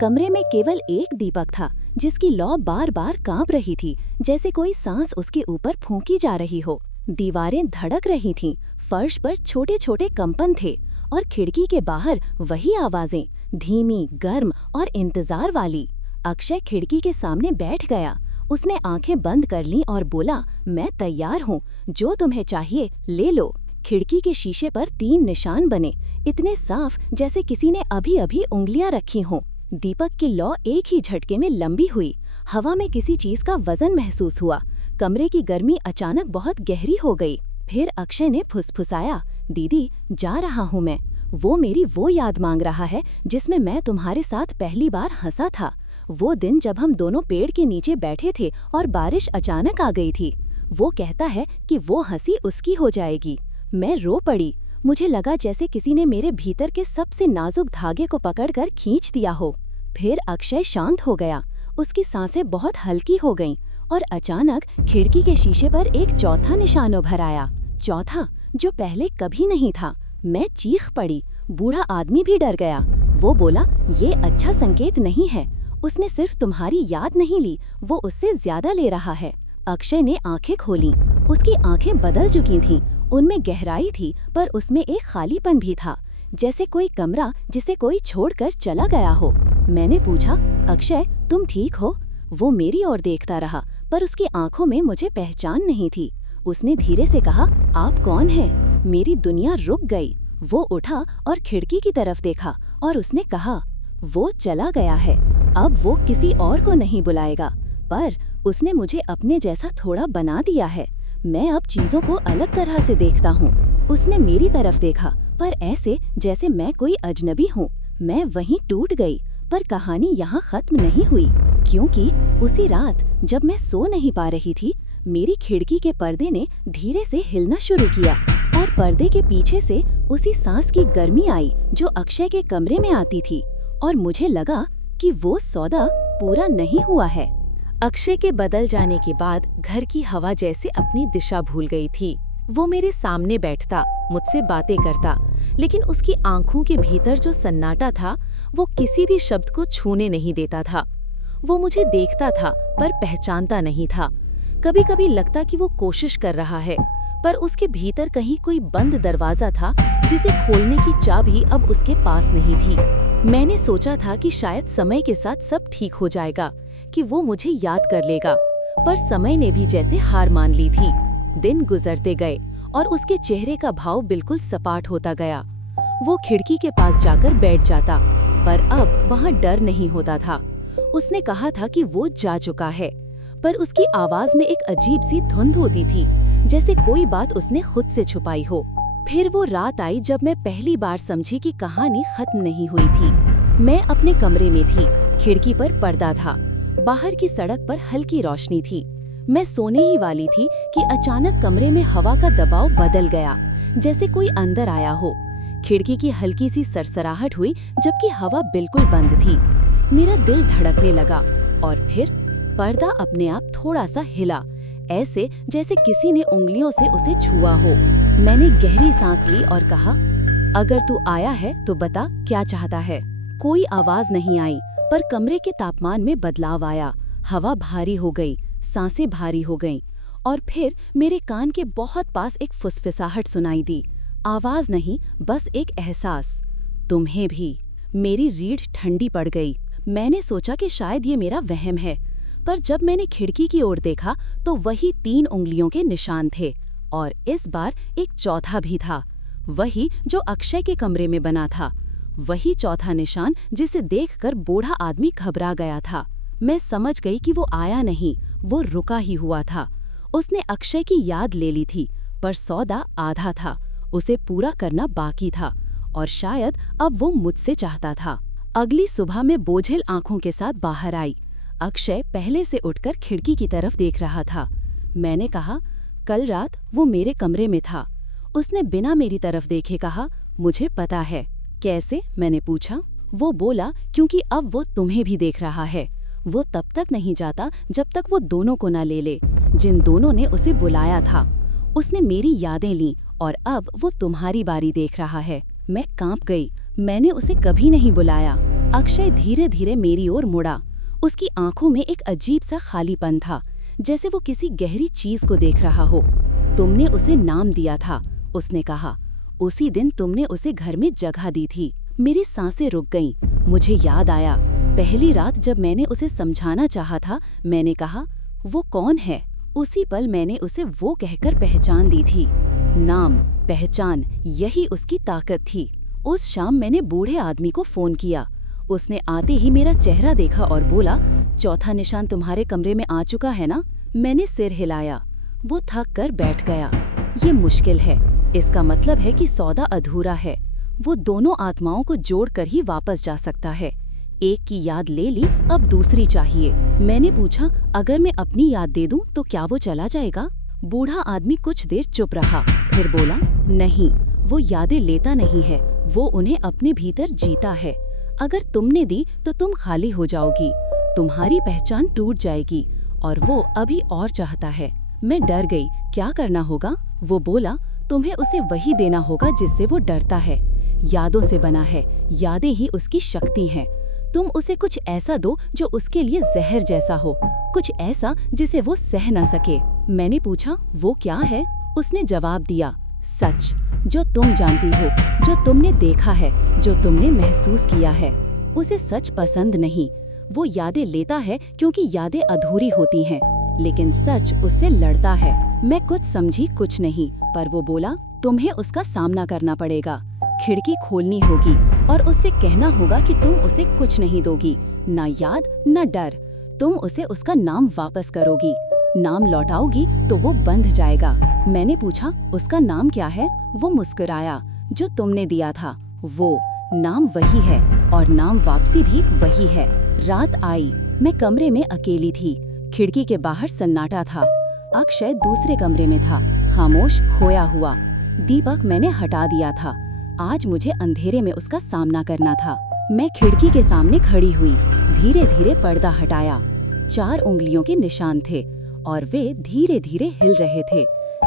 कमरे में केवल एक दीपक था, जिसकी लौ बार बार कांप रही थी, जैसे कोई सांस उसके ऊपर फूंकी जा रही हो। दीवारें धड़क रही थीं, फर्श पर छोटे छोटे कंपन थे, और खिड़की के बाहर वही आवाजें, धीमी, गर्म और इंतजार वाली। अक्षय खिड़की के सामने बैठ गया। उसने आंखें बंद कर लीं और बोला, मैं तैयार हूँ, जो तुम्हें चाहिए ले लो। खिड़की के शीशे पर 3 निशान बने, इतने साफ जैसे किसी ने अभी अभी उंगलियां रखी हों। दीपक की लौ एक ही झटके में लंबी हुई। हवा में किसी चीज का वजन महसूस हुआ। कमरे की गर्मी अचानक बहुत गहरी हो गई। फिर अक्षय ने फुसफुसाया, दीदी, जा रहा हूँ मैं। वो मेरी वो याद मांग रहा है जिसमें मैं तुम्हारे साथ पहली बार हंसा था। वो दिन जब हम दोनों पेड़ के नीचे बैठे थे और बारिश अचानक आ गई थी। वो कहता है कि वो हंसी उसकी हो जाएगी। मैं रो पड़ी। मुझे लगा जैसे किसी ने मेरे भीतर के सबसे नाजुक धागे को पकड़कर खींच दिया हो। फिर अक्षय शांत हो गया। उसकी सांसें बहुत हल्की हो गईं, और अचानक खिड़की के शीशे पर एक चौथा निशान उभर आया। चौथा, जो पहले कभी नहीं था। मैं चीख पड़ी। बूढ़ा आदमी भी डर गया। वो बोला, ये अच्छा संकेत नहीं है। उसने सिर्फ तुम्हारी याद नहीं ली, वो उससे ज्यादा ले रहा है। अक्षय ने आंखें खोलीं। उसकी आंखें बदल चुकी थीं। उनमें गहराई थी, पर उसमें एक खालीपन भी था, जैसे कोई कमरा जिसे कोई छोड़कर चला गया हो। मैंने पूछा, अक्षय, तुम ठीक हो? वो मेरी ओर देखता रहा, पर उसकी आंखों में मुझे पहचान नहीं थी। उसने धीरे से कहा, आप कौन हैं? मेरी दुनिया रुक गई। वो उठा और खिड़की की तरफ देखा, और उसने कहा, वो चला गया है, अब वो किसी और को नहीं बुलाएगा, पर उसने मुझे अपने जैसा थोड़ा बना दिया है। मैं अब चीजों को अलग तरह से देखता हूँ। उसने मेरी तरफ देखा, पर ऐसे जैसे मैं कोई अजनबी हूँ। मैं वहीं टूट गई। पर कहानी यहाँ खत्म नहीं हुई, क्योंकि उसी रात जब मैं सो नहीं पा रही थी, मेरी खिड़की के पर्दे ने धीरे से हिलना शुरू किया और पर्दे के पीछे से उसी सांस की गर्मी आई जो अक्षय के कमरे में आती थी, और मुझे लगा कि वो सौदा पूरा नहीं हुआ है। अक्षय के बदल जाने के बाद घर की हवा जैसे अपनी दिशा भूल गई थी। वो मेरे सामने बैठता, मुझसे बातें करता, लेकिन उसकी आंखों के भीतर जो सन्नाटा था वो किसी भी शब्द को छूने नहीं देता था। वो मुझे देखता था पर पहचानता नहीं था। कभी कभी लगता कि वो कोशिश कर रहा है, पर उसके भीतर कहीं कोई बंद दरवाजा था जिसे खोलने की चाबी अब उसके पास नहीं थी। मैंने सोचा था कि शायद समय के साथ सब ठीक हो जाएगा, कि वो मुझे याद कर लेगा, पर समय ने भी जैसे हार मान ली थी। दिन गुजरते गए और उसके चेहरे का भाव बिल्कुल सपाट होता गया। वो खिड़की के पास जाकर बैठ जाता, पर अब वहाँ डर नहीं होता था। उसने कहा था कि वो जा चुका है, पर उसकी आवाज में एक अजीब सी धुंध होती थी, जैसे कोई बात उसने खुद से छुपाई हो। फिर वो रात आई जब मैं पहली बार समझी कि कहानी खत्म नहीं हुई थी। मैं अपने कमरे में थी, खिड़की पर पर्दा था, बाहर की सड़क पर हल्की रोशनी थी। मैं सोने ही वाली थी कि अचानक कमरे में हवा का दबाव बदल गया, जैसे कोई अंदर आया हो। खिड़की की हल्की सी सरसराहट हुई जबकि हवा बिल्कुल बंद थी। मेरा दिल धड़कने लगा और फिर पर्दा अपने आप थोड़ा सा हिला, ऐसे जैसे किसी ने उंगलियों से उसे छुआ हो। मैंने गहरी सांस ली और कहा, अगर तू आया है तो बता क्या चाहता है। कोई आवाज नहीं आई, पर कमरे के तापमान में बदलाव आया। हवा भारी हो गई, सांसें भारी हो गईं, और फिर मेरे कान के बहुत पास एक फुसफुसाहट सुनाई दी। आवाज नहीं, बस एक एहसास, तुम्हें भी। मेरी रीढ़ ठंडी पड़ गई। मैंने सोचा कि शायद ये मेरा वहम है, पर जब मैंने खिड़की की ओर देखा तो वही 3 उंगलियों के निशान थे, और इस बार एक चौथा भी था, वही जो अक्षय के कमरे में बना था। वही चौथा निशान जिसे देखकर बूढ़ा आदमी घबरा गया था। मैं समझ गई कि वो आया नहीं, वो रुका ही हुआ था। उसने अक्षय की याद ले ली थी, पर सौदा आधा था, उसे पूरा करना बाकी था, और शायद अब वो मुझसे चाहता था। अगली सुबह मैं बोझिल आंखों के साथ बाहर आई। अक्षय पहले से उठकर खिड़की की तरफ देख रहा था। मैंने कहा, कल रात वो मेरे कमरे में था। उसने बिना मेरी तरफ देखे कहा, मुझे पता है। कैसे? मैंने पूछा। वो बोला, क्योंकि अब वो तुम्हें भी देख रहा है। वो तब तक नहीं जाता जब तक वो दोनों को न ले ले, जिन दोनों ने उसे बुलाया था। उसने मेरी यादें लीं और अब वो तुम्हारी बारी देख रहा है। मैं कांप गई। मैंने उसे कभी नहीं बुलाया। अक्षय धीरे धीरे मेरी ओर मुड़ा। उसकी आंखों में एक अजीब सा खालीपन था, जैसे वो किसी गहरी चीज को देख रहा हो। तुमने उसे नाम दिया था, उसने कहा। उसी दिन तुमने उसे घर में जगह दी थी। मेरी सांसें रुक गईं। मुझे याद आया, पहली रात जब मैंने उसे समझाना चाहा था, मैंने कहा, वो कौन है? उसी पल मैंने उसे वो कहकर पहचान दी थी। नाम, पहचान, यही उसकी ताकत थी। उस शाम मैंने बूढ़े आदमी को फोन किया। उसने आते ही मेरा चेहरा देखा और बोला, चौथा निशान तुम्हारे कमरे में आ चुका है ना? मैंने सिर हिलाया। वो थक कर बैठ गया। ये मुश्किल है, इसका मतलब है कि सौदा अधूरा है। वो दोनों आत्माओं को जोड़कर ही वापस जा सकता है। एक की याद ले ली, अब दूसरी चाहिए। मैंने पूछा, अगर मैं अपनी याद दे दूं तो क्या वो चला जाएगा? बूढ़ा आदमी कुछ देर चुप रहा, फिर बोला, नहीं, वो यादें लेता नहीं है, वो उन्हें अपने भीतर जीता है। अगर तुमने दी तो तुम खाली हो जाओगी, तुम्हारी पहचान टूट जाएगी, और वो अभी और चाहता है। मैं डर गई, क्या करना होगा? वो बोला, तुम्हें उसे वही देना होगा जिससे वो डरता है। यादों से बना है, यादें ही उसकी शक्ति हैं। तुम उसे कुछ ऐसा दो जो उसके लिए जहर जैसा हो, कुछ ऐसा जिसे वो सह न सके। मैंने पूछा, वो क्या है? उसने जवाब दिया, सच, जो तुम जानती हो, जो तुमने देखा है, जो तुमने महसूस किया है। उसे सच पसंद नहीं। वो यादें लेता है क्योंकि यादें अधूरी होती हैं, लेकिन सच उससे लड़ता है। मैं कुछ समझी कुछ नहीं, पर वो बोला, तुम्हें उसका सामना करना पड़ेगा। खिड़की खोलनी होगी और उससे कहना होगा कि तुम उसे कुछ नहीं दोगी, ना याद न डर। तुम उसे उसका नाम वापस करोगी। नाम लौटाओगी तो वो बंध जाएगा। मैंने पूछा, उसका नाम क्या है? वो मुस्कुराया, जो तुमने दिया था, वो नाम वही है और नाम वापसी भी वही है। रात आई, मैं कमरे में अकेली थी। खिड़की के बाहर सन्नाटा था। अक्षय दूसरे कमरे में था, खामोश, खोया हुआ। दीपक मैंने हटा दिया था। आज मुझे अंधेरे में उसका सामना करना था। मैं खिड़की के सामने खड़ी हुई, धीरे धीरे पर्दा हटाया। 4 उंगलियों के निशान थे और वे धीरे धीरे हिल रहे थे,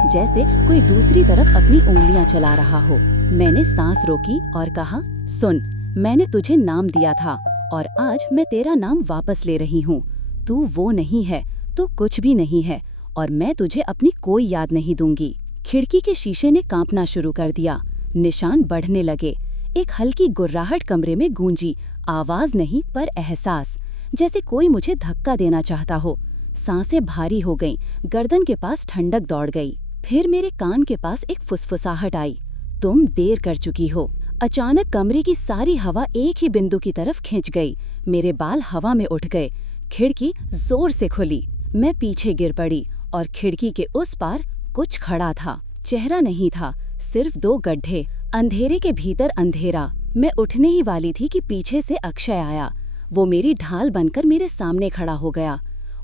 जैसे कोई दूसरी तरफ अपनी उंगलियां चला रहा हो। मैंने सांस रोकी और कहा, सुन, मैंने तुझे नाम दिया था और आज मैं तेरा नाम वापस ले रही हूँ। तू वो नहीं है, तू कुछ भी नहीं है और मैं तुझे अपनी कोई याद नहीं दूंगी। खिड़की के शीशे ने कांपना शुरू कर दिया। निशान बढ़ने लगे। एक हल्की गुर्राहट कमरे में गूंजी, आवाज नहीं पर एहसास, जैसे कोई मुझे धक्का देना चाहता हो। सांसें भारी हो गईं, गर्दन के पास ठंडक दौड़ गई। फिर मेरे कान के पास एक फुसफुसाहट आई, तुम देर कर चुकी हो। अचानक कमरे की सारी हवा एक ही बिंदु की तरफ खिंच गई। मेरे बाल हवा में उठ गए। खिड़की जोर से खुली। मैं पीछे गिर पड़ी और खिड़की के उस पार कुछ खड़ा था। चेहरा नहीं था, सिर्फ 2 गड्ढे। अंधेरे के भीतर अंधेरा। मैं उठने ही वाली थी कि पीछे से अक्षय आया। वो मेरी ढाल बनकर मेरे सामने खड़ा हो गया।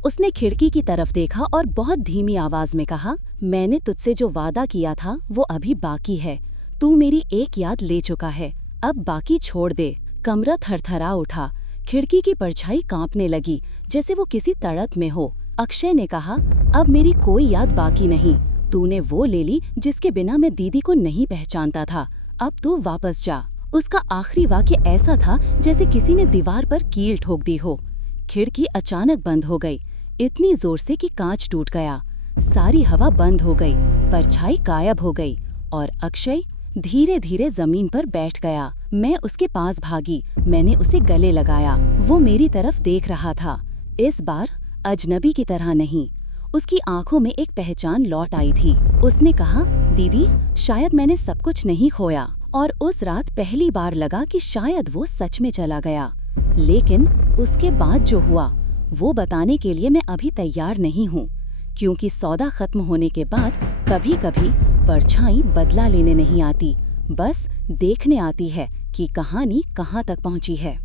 उसने खिड़की की तरफ देखा और बहुत धीमी आवाज में कहा, मैंने तुझसे जो वादा किया था वो अभी बाकी है। तू मेरी एक याद ले चुका है, अब बाकी छोड़ दे। कमरा थरथरा उठा। खिड़की की परछाई कांपने लगी, जैसे वो किसी तड़प में हो। अक्षय ने कहा, अब मेरी कोई याद बाकी नहीं। तूने वो ले ली जिसके बिना मैं दीदी को नहीं पहचानता था। अब तू वापस जा। उसका आखिरी वाक्य ऐसा था जैसे किसी ने दीवार पर कील ठोक दी हो। खिड़की अचानक बंद हो गई, इतनी जोर से कि कांच टूट गया। सारी हवा बंद हो गई, परछाई गायब हो गई और अक्षय धीरे धीरे जमीन पर बैठ गया। मैं उसके पास भागी। मैंने उसे गले लगाया। वो मेरी तरफ देख रहा था, इस बार अजनबी की तरह नहीं। उसकी आंखों में एक पहचान लौट आई थी। उसने कहा, दीदी, शायद मैंने सब कुछ नहीं खोया। और उस रात पहली बार लगा कि शायद वो सच में चला गया। लेकिन उसके बाद जो हुआ वो बताने के लिए मैं अभी तैयार नहीं हूँ, क्योंकि सौदा खत्म होने के बाद कभी कभी परछाई बदला लेने नहीं आती, बस देखने आती है कि कहानी कहाँ तक पहुँची है।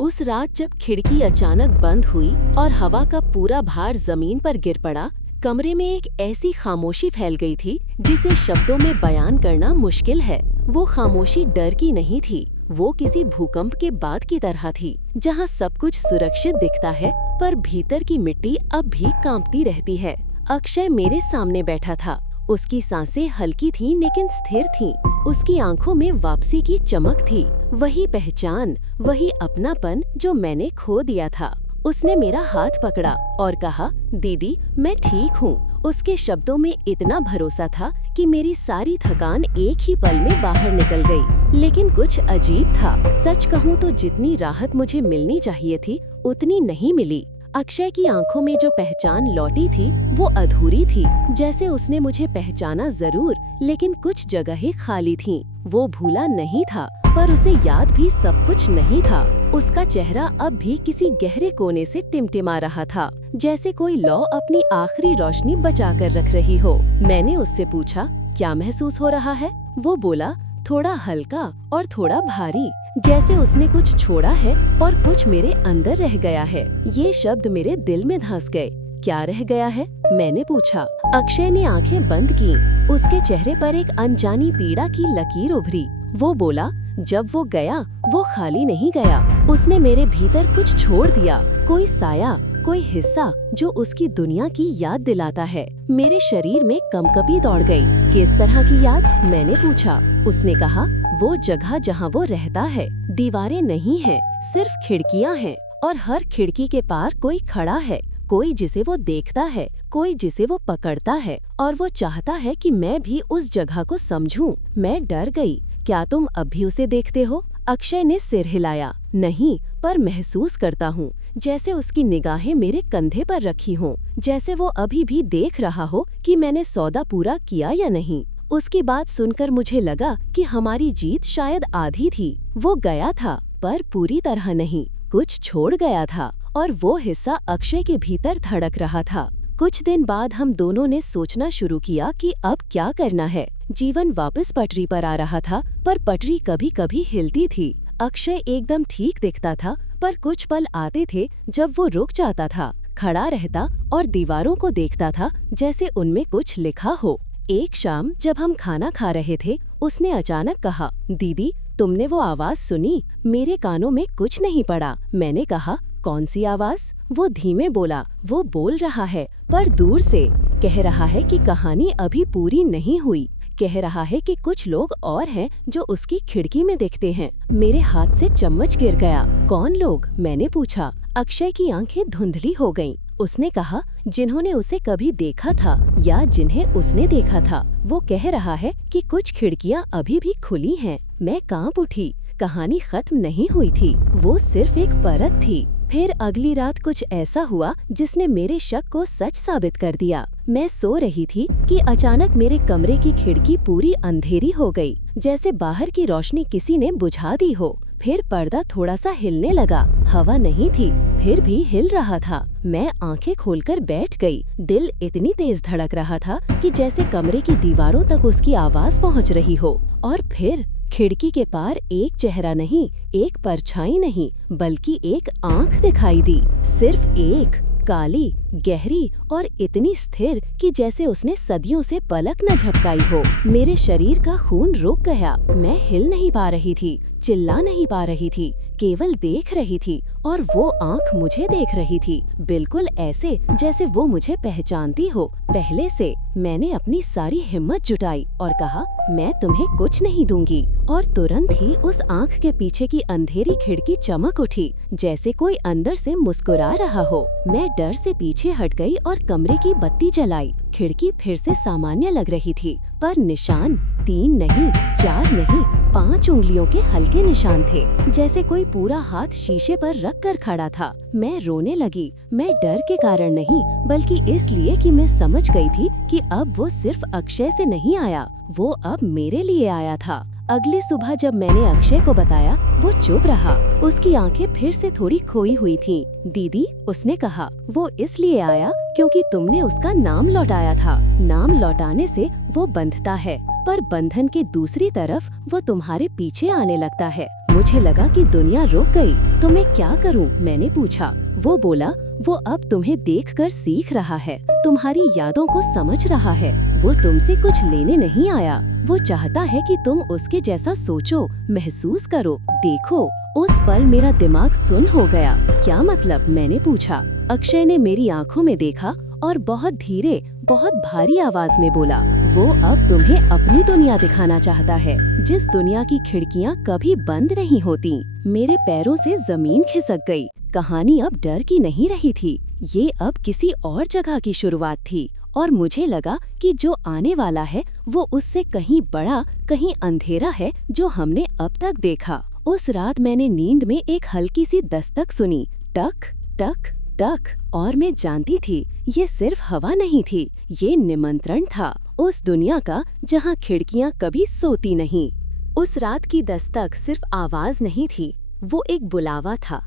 उस रात जब खिड़की अचानक बंद हुई और हवा का पूरा भार जमीन पर गिर पड़ा, कमरे में एक ऐसी खामोशी फैल गई थी जिसे शब्दों में बयान करना मुश्किल है। वो खामोशी डर की नहीं थी, वो किसी भूकंप के बाद की तरह थी, जहाँ सब कुछ सुरक्षित दिखता है पर भीतर की मिट्टी अब भी कांपती रहती है। अक्षय मेरे सामने बैठा था। उसकी सांसें हल्की थीं लेकिन स्थिर थीं। उसकी आंखों में वापसी की चमक थी, वही पहचान, वही अपनापन जो मैंने खो दिया था। उसने मेरा हाथ पकड़ा और कहा, दीदी, मैं ठीक हूँ। उसके शब्दों में इतना भरोसा था कि मेरी सारी थकान एक ही पल में बाहर निकल गई। लेकिन कुछ अजीब था। सच कहूँ तो जितनी राहत मुझे मिलनी चाहिए थी उतनी नहीं मिली। अक्षय की आंखों में जो पहचान लौटी थी वो अधूरी थी, जैसे उसने मुझे पहचाना जरूर, लेकिन कुछ जगहें खाली थीं। वो भूला नहीं था पर उसे याद भी सब कुछ नहीं था। उसका चेहरा अब भी किसी गहरे कोने से टिमटिमा रहा था, जैसे कोई लौ अपनी आखिरी रोशनी बचा कर रख रही हो। मैंने उससे पूछा, क्या महसूस हो रहा है? वो बोला, थोड़ा हल्का और थोड़ा भारी, जैसे उसने कुछ छोड़ा है और कुछ मेरे अंदर रह गया है। ये शब्द मेरे दिल में धंस गए। क्या रह गया है? मैंने पूछा। अक्षय ने आंखें बंद की। उसके चेहरे पर एक अनजानी पीड़ा की लकीर उभरी। वो बोला, जब वो गया वो खाली नहीं गया। उसने मेरे भीतर कुछ छोड़ दिया, कोई साया, कोई हिस्सा जो उसकी दुनिया की याद दिलाता है। मेरे शरीर में कंपकपी दौड़ गई। किस तरह की याद? मैंने पूछा। उसने कहा, वो जगह जहाँ वो रहता है। दीवारें नहीं हैं, सिर्फ खिड़कियाँ हैं और हर खिड़की के पार कोई खड़ा है, कोई जिसे वो देखता है, कोई जिसे वो पकड़ता है और वो चाहता है कि मैं भी उस जगह को समझूं। मैं डर गई। क्या तुम अब भी उसे देखते हो? अक्षय ने सिर हिलाया। नहीं, पर महसूस करता हूँ, जैसे उसकी निगाहें मेरे कंधे पर रखी हों, जैसे वो अभी भी देख रहा हो कि मैंने सौदा पूरा किया या नहीं। उसकी बात सुनकर मुझे लगा कि हमारी जीत शायद आधी थी। वो गया था पर पूरी तरह नहीं, कुछ छोड़ गया था और वो हिस्सा अक्षय के भीतर धड़क रहा था। कुछ दिन बाद हम दोनों ने सोचना शुरू किया कि अब क्या करना है। जीवन वापस पटरी पर आ रहा था, पर पटरी कभी कभी हिलती थी। अक्षय एकदम ठीक दिखता था, पर कुछ पल आते थे जब वो रुक जाता था, खड़ा रहता और दीवारों को देखता था जैसे उनमें कुछ लिखा हो। एक शाम जब हम खाना खा रहे थे, उसने अचानक कहा, दीदी तुमने वो आवाज सुनी? मेरे कानों में कुछ नहीं पड़ा। मैंने कहा, कौन सी आवाज? वो धीमे बोला, वो बोल रहा है पर दूर से। कह रहा है कि कहानी अभी पूरी नहीं हुई। कह रहा है कि कुछ लोग और हैं जो उसकी खिड़की में देखते हैं। मेरे हाथ से चम्मच गिर गया। कौन लोग? मैंने पूछा। अक्षय की आंखें धुंधली हो गईं। उसने कहा, जिन्होंने उसे कभी देखा था या जिन्हें उसने देखा था। वो कह रहा है कि कुछ खिड़कियां अभी भी खुली हैं। मैं कांप उठी। कहानी खत्म नहीं हुई थी, वो सिर्फ एक परत थी। फिर अगली रात कुछ ऐसा हुआ जिसने मेरे शक को सच साबित कर दिया। मैं सो रही थी कि अचानक मेरे कमरे की खिड़की पूरी अंधेरी हो गई, जैसे बाहर की रोशनी किसी ने बुझा दी हो। फिर पर्दा थोड़ा सा हिलने लगा। हवा नहीं थी, फिर भी हिल रहा था। मैं आंखें खोलकर बैठ गई। दिल इतनी तेज धड़क रहा था कि जैसे कमरे की दीवारों तक उसकी आवाज पहुंच रही हो। और फिर खिड़की के पार एक चेहरा नहीं, एक परछाई नहीं, बल्कि एक आंख दिखाई दी। सिर्फ एक, काली, गहरी और इतनी स्थिर कि जैसे उसने सदियों से पलक न झपकाई हो। मेरे शरीर का खून रुक गया। मैं हिल नहीं पा रही थी, चिल्ला नहीं पा रही थी, केवल देख रही थी। और वो आंख मुझे देख रही थी, बिल्कुल ऐसे जैसे वो मुझे पहचानती हो पहले से। मैंने अपनी सारी हिम्मत जुटाई और कहा, मैं तुम्हें कुछ नहीं दूंगी। और तुरंत ही उस आंख के पीछे की अंधेरी खिड़की चमक उठी, जैसे कोई अंदर से मुस्कुरा रहा हो। मैं डर से पीछे हट गई और कमरे की बत्ती जलाई। खिड़की फिर से सामान्य लग रही थी, पर निशान 3 नहीं, 4 नहीं, 5 उंगलियों के हल्के निशान थे, जैसे कोई पूरा हाथ शीशे पर रख कर खड़ा था। मैं रोने लगी। मैं डर के कारण नहीं, बल्कि इसलिए कि मैं समझ गई थी कि अब वो सिर्फ अक्षय से नहीं आया, वो अब मेरे लिए आया था। अगली सुबह जब मैंने अक्षय को बताया, वो चुप रहा। उसकी आंखें फिर से थोड़ी खोई हुई थीं। दीदी, उसने कहा, वो इसलिए आया क्योंकि तुमने उसका नाम लौटाया था। नाम लौटाने से वो बंधता है, पर बंधन के दूसरी तरफ वो तुम्हारे पीछे आने लगता है। मुझे लगा कि दुनिया रुक गई। तो मैं क्या करूं? मैंने पूछा। वो बोला, वो अब तुम्हें देखकर सीख रहा है, तुम्हारी यादों को समझ रहा है। वो तुमसे कुछ लेने नहीं आया, वो चाहता है कि तुम उसके जैसा सोचो, महसूस करो। देखो, उस पल मेरा दिमाग सुन्न हो गया। क्या मतलब? मैंने पूछा। अक्षय ने मेरी आंखों में देखा और बहुत धीरे, बहुत भारी आवाज में बोला, वो अब तुम्हें अपनी दुनिया दिखाना चाहता है, जिस दुनिया की खिड़कियां कभी बंद नहीं होती। मेरे पैरों से जमीन खिसक गई। कहानी अब डर की नहीं रही थी, ये अब किसी और जगह की शुरुआत थी। और मुझे लगा कि जो आने वाला है वो उससे कहीं बड़ा, कहीं अंधेरा है जो हमने अब तक देखा। उस रात मैंने नींद में एक हल्की सी दस्तक सुनी, टक टक टक, और मैं जानती थी ये सिर्फ हवा नहीं थी, ये निमंत्रण था उस दुनिया का जहाँ खिड़कियाँ कभी सोती नहीं। उस रात की दस्तक सिर्फ आवाज नहीं थी, वो एक बुलावा था,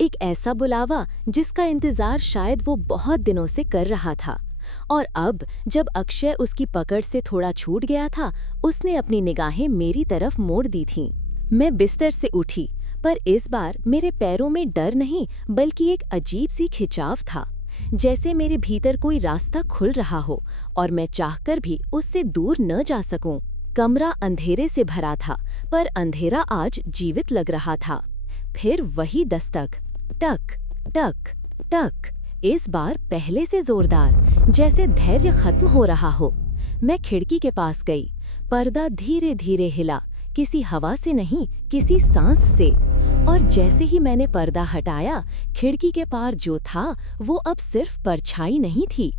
एक ऐसा बुलावा जिसका इंतजार शायद वो बहुत दिनों से कर रहा था। और अब जब अक्षय उसकी पकड़ से थोड़ा छूट गया था, उसने अपनी निगाहें मेरी तरफ मोड़ दी थीं। मैं बिस्तर से उठी, पर इस बार मेरे पैरों में डर नहीं, बल्कि एक अजीब सी खिंचाव था, जैसे मेरे भीतर कोई रास्ता खुल रहा हो और मैं चाहकर भी उससे दूर न जा सकूं। कमरा अंधेरे से भरा था, पर अंधेरा आज जीवित लग रहा था। फिर वही दस्तक, टक टक टक, इस बार पहले से जोरदार, जैसे धैर्य खत्म हो रहा हो। मैं खिड़की के पास गई। पर्दा धीरे धीरे हिला, किसी हवा से नहीं, किसी सांस से। और जैसे ही मैंने पर्दा हटाया, खिड़की के पार जो था वो अब सिर्फ परछाई नहीं थी।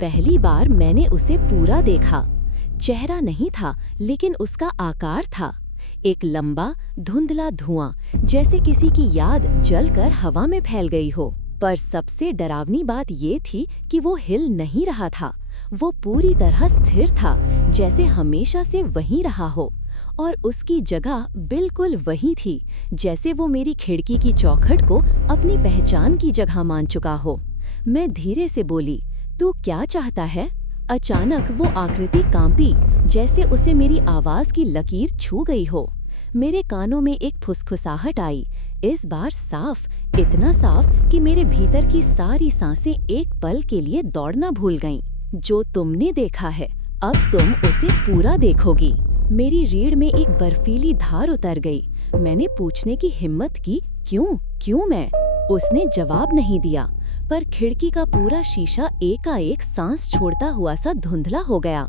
पहली बार मैंने उसे पूरा देखा। चेहरा नहीं था, लेकिन उसका आकार था। एक लंबा धुंधला धुआं, जैसे किसी की याद जलकर हवा में फैल गई हो। पर सबसे डरावनी बात ये थी कि वो हिल नहीं रहा था, वो पूरी तरह स्थिर था, जैसे हमेशा से वहीं रहा हो। और उसकी जगह बिल्कुल वही थी, जैसे वो मेरी खिड़की की चौखट को अपनी पहचान की जगह मान चुका हो। मैं धीरे से बोली, तू क्या चाहता है? अचानक वो आकृति कांपी, जैसे उसे मेरी आवाज की लकीर छू गई हो। मेरे कानों में एक फुसफुसाहट आई, इस बार साफ, इतना साफ कि मेरे भीतर की सारी सांसें एक पल के लिए दौड़ना भूल गईं। जो तुमने देखा है, अब तुम उसे पूरा देखोगी। मेरी रीढ़ में एक बर्फीली धार उतर गई। मैंने पूछने की हिम्मत की, क्यों मैं? उसने जवाब नहीं दिया, पर खिड़की का पूरा शीशा एकाएक सांस छोड़ता हुआ सा धुंधला हो गया।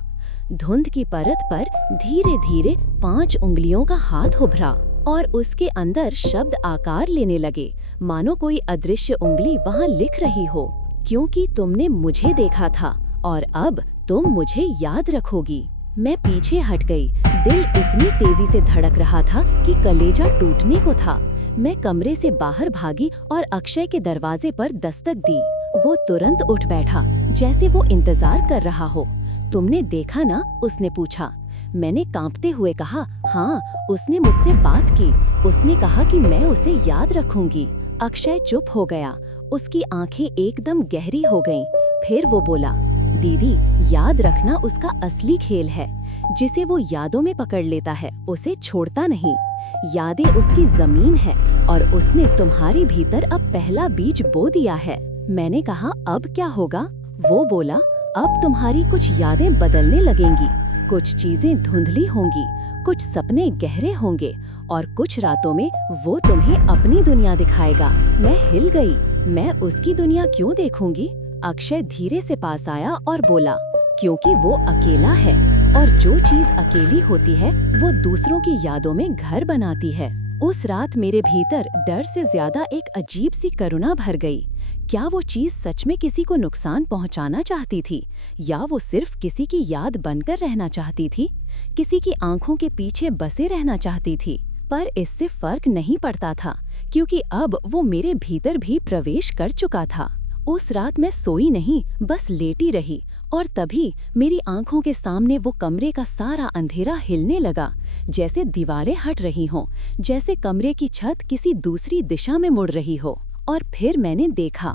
धुंध की परत पर धीरे धीरे 5 उंगलियों का हाथ उभरा और उसके अंदर शब्द आकार लेने लगे, मानो कोई अदृश्य उंगली वहां लिख रही हो। क्योंकि तुमने मुझे देखा था और अब तुम मुझे याद रखोगी। मैं पीछे हट गई। दिल इतनी तेजी से धड़क रहा था कि कलेजा टूटने को था। मैं कमरे से बाहर भागी और अक्षय के दरवाजे पर दस्तक दी। वो तुरंत उठ बैठा, जैसे वो इंतजार कर रहा हो। तुमने देखा ना? उसने पूछा। मैंने कांपते हुए कहा, हाँ, उसने मुझसे बात की। उसने कहा कि मैं उसे याद रखूंगी। अक्षय चुप हो गया। उसकी आंखें एकदम गहरी हो गईं। फिर वो बोला, दीदी, याद रखना उसका असली खेल है। जिसे वो यादों में पकड़ लेता है, उसे छोड़ता नहीं। यादें उसकी जमीन है और उसने तुम्हारे भीतर अब पहला बीज बो दिया है। मैंने कहा, अब क्या होगा? वो बोला, अब तुम्हारी कुछ यादें बदलने लगेंगी। कुछ चीजें धुंधली होंगी, कुछ सपने गहरे होंगे और कुछ रातों में वो तुम्हें अपनी दुनिया दिखाएगा। मैं हिल गई। मैं उसकी दुनिया क्यों देखूंगी? अक्षय धीरे से पास आया और बोला, क्योंकि वो अकेला है और जो चीज अकेली होती है वो दूसरों की यादों में घर बनाती है। उस रात मेरे भीतर डर से ज्यादा एक अजीब सी करुणा भर गई। क्या वो चीज सच में किसी को नुकसान पहुंचाना चाहती थी, या वो सिर्फ किसी की याद बनकर रहना चाहती थी, किसी की आंखों के पीछे बसे रहना चाहती थी? पर इससे फर्क नहीं पड़ता था, क्योंकि अब वो मेरे भीतर भी प्रवेश कर चुका था। उस रात मैं सोई नहीं, बस लेटी रही, और तभी मेरी आंखों के सामने वो कमरे का सारा अंधेरा हिलने लगा, जैसे दीवारें हट रही हों, जैसे कमरे की छत किसी दूसरी दिशा में मुड़ रही हो। और फिर मैंने देखा,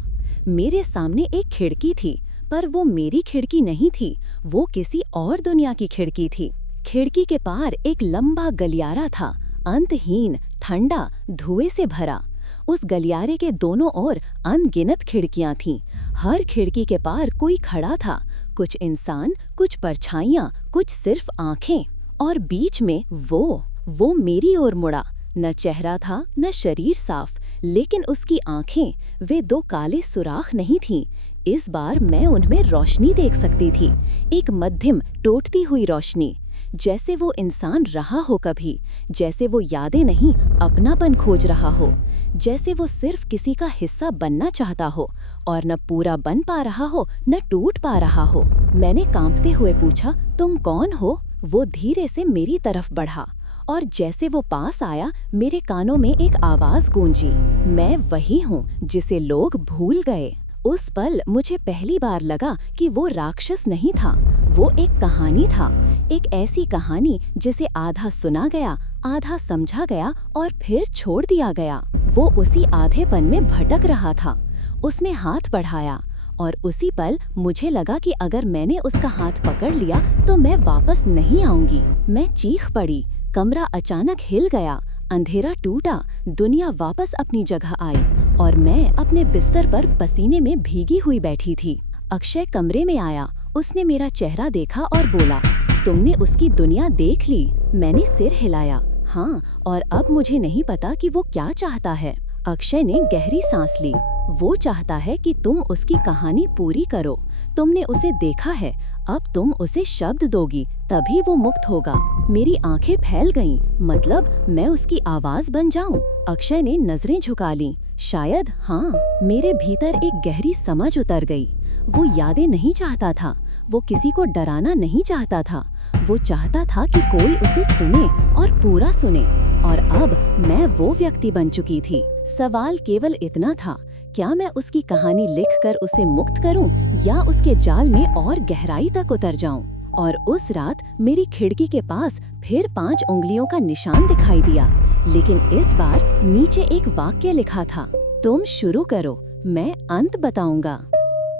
मेरे सामने एक खिड़की थी, पर वो मेरी खिड़की नहीं थी, वो किसी और दुनिया की खिड़की थी। खिड़की के पार एक लंबा गलियारा था, अंतहीन, ठंडा, धुएं से भरा। उस गलियारे के दोनों ओर अनगिनत खिड़कियां थीं। हर खिड़की के पार कोई खड़ा था, कुछ इंसान, कुछ परछाइयां, कुछ सिर्फ आंखें। और बीच में वो मेरी ओर मुड़ा। न चेहरा था, न शरीर साफ, लेकिन उसकी आंखें, वे 2 काले सुराख नहीं थीं। इस बार मैं उनमें रोशनी देख सकती थी, एक मध्यम टूटती हुई रोशनी। जैसे वो इंसान रहा हो कभी, जैसे वो यादें नहीं, अपनापन खोज रहा हो, जैसे वो सिर्फ किसी का हिस्सा बनना चाहता हो और न पूरा बन पा रहा हो, न टूट पा रहा हो। मैंने कांपते हुए पूछा, तुम कौन हो? वो धीरे से मेरी तरफ बढ़ा और जैसे वो पास आया, मेरे कानों में एक आवाज गूंजी, मैं वही हूँ जिसे लोग भूल गए। उस पल मुझे पहली बार लगा कि वो राक्षस नहीं था, वो एक कहानी था, एक ऐसी कहानी जिसे आधा सुना गया, आधा समझा गया और फिर छोड़ दिया गया। वो उसी आधेपन में भटक रहा था। उसने हाथ बढ़ाया और उसी पल मुझे लगा कि अगर मैंने उसका हाथ पकड़ लिया तो मैं वापस नहीं आऊंगी। मैं चीख पड़ी, कमरा अचानक हिल गया, अंधेरा टूटा, दुनिया वापस अपनी जगह आई और मैं अपने बिस्तर पर पसीने में भीगी हुई बैठी थी। अक्षय कमरे में आया, उसने मेरा चेहरा देखा और बोला, तुमने उसकी दुनिया देख ली? मैंने सिर हिलाया, हाँ, और अब मुझे नहीं पता कि वो क्या चाहता है। अक्षय ने गहरी सांस ली। वो चाहता है कि तुम उसकी कहानी पूरी करो। तुमने उसे देखा है, अब तुम उसे शब्द दोगी, तभी वो मुक्त होगा। मेरी आंखें फैल गईं, मतलब मैं उसकी आवाज बन जाऊं? अक्षय ने नजरें झुका लीं। शायद हाँ। मेरे भीतर एक गहरी समझ उतर गई। वो यादें नहीं चाहता था, वो किसी को डराना नहीं चाहता था, वो चाहता था कि कोई उसे सुने और पूरा सुने। और अब मैं वो व्यक्ति बन चुकी थी। सवाल केवल इतना था, क्या मैं उसकी कहानी लिखकर उसे मुक्त करूं या उसके जाल में और गहराई तक उतर जाऊं? और उस रात मेरी खिड़की के पास फिर 5 उंगलियों का निशान दिखाई दिया, लेकिन इस बार नीचे एक वाक्य लिखा था, तुम शुरू करो, मैं अंत बताऊंगा।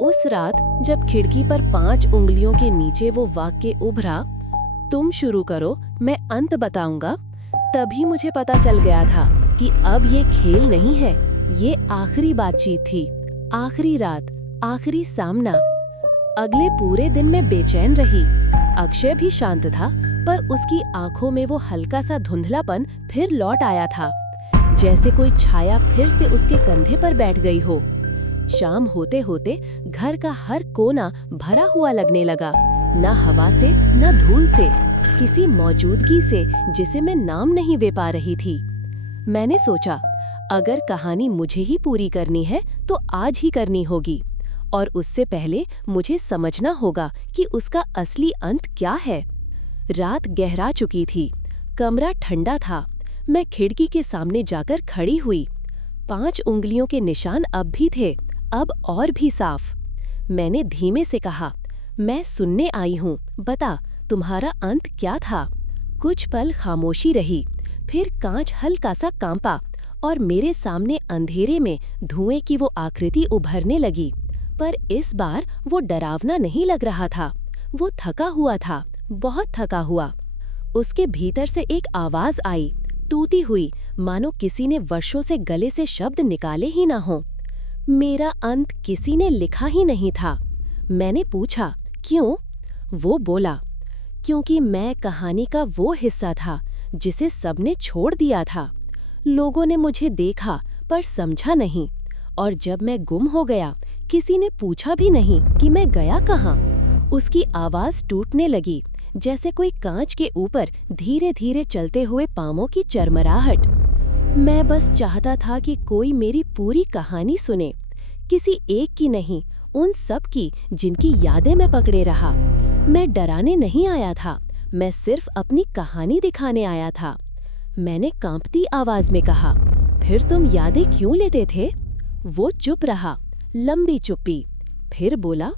उस रात जब खिड़की पर 5 उंगलियों के नीचे वो वाक्य उभरा, तुम शुरू करो, मैं अंत बताऊंगा, तभी मुझे पता चल गया था कि अब ये खेल नहीं है, ये आखिरी बातचीत थी, आखिरी रात, आखिरी सामना। अगले पूरे दिन मैं बेचैन रही। अक्षय भी शांत था, पर उसकी आंखों में वो हल्का सा धुंधलापन फिर लौट आया था, जैसे कोई छाया फिर से उसके कंधे पर बैठ गई हो। शाम होते होते घर का हर कोना भरा हुआ लगने लगा, ना हवा से, ना धूल से, किसी मौजूदगी से जिसे मैं नाम नहीं दे पा रही थी। मैंने सोचा, अगर कहानी मुझे ही पूरी करनी है तो आज ही करनी होगी, और उससे पहले मुझे समझना होगा कि उसका असली अंत क्या है। रात गहरा चुकी थी, कमरा ठंडा था। मैं खिड़की के सामने जाकर खड़ी हुई। 5 उंगलियों के निशान अब भी थे, अब और भी साफ। मैंने धीमे से कहा, मैं सुनने आई हूँ, बता तुम्हारा अंत क्या था। कुछ पल खामोशी रही, फिर कांच हल्का सा कांपा और मेरे सामने अंधेरे में धुएं की वो आकृति उभरने लगी। पर इस बार वो डरावना नहीं लग रहा था, वो थका हुआ था, बहुत थका हुआ। उसके भीतर से एक आवाज आई, टूटी हुई, मानो किसी ने वर्षों से गले से शब्द निकाले ही ना हो। मेरा अंत किसी ने लिखा ही नहीं था। मैंने पूछा, क्यों? वो बोला, क्योंकि मैं कहानी का वो हिस्सा था जिसे सबने छोड़ दिया था। लोगों ने मुझे देखा पर समझा नहीं, और जब मैं गुम हो गया किसी ने पूछा भी नहीं कि मैं गया कहाँ। उसकी आवाज टूटने लगी, जैसे कोई कांच के ऊपर धीरे धीरे चलते हुए पांवों की चरमराहट। मैं बस चाहता था कि कोई मेरी पूरी कहानी सुने, किसी एक की नहीं, उन सब की जिनकी यादें मैं पकड़े रहा। मैं डराने नहीं आया था, मैं सिर्फ अपनी कहानी दिखाने आया था। मैंने कांपती आवाज में कहा, फिर तुम यादें क्यों लेते थे? वो चुप रहा, लंबी चुप्पी। फिर बोला,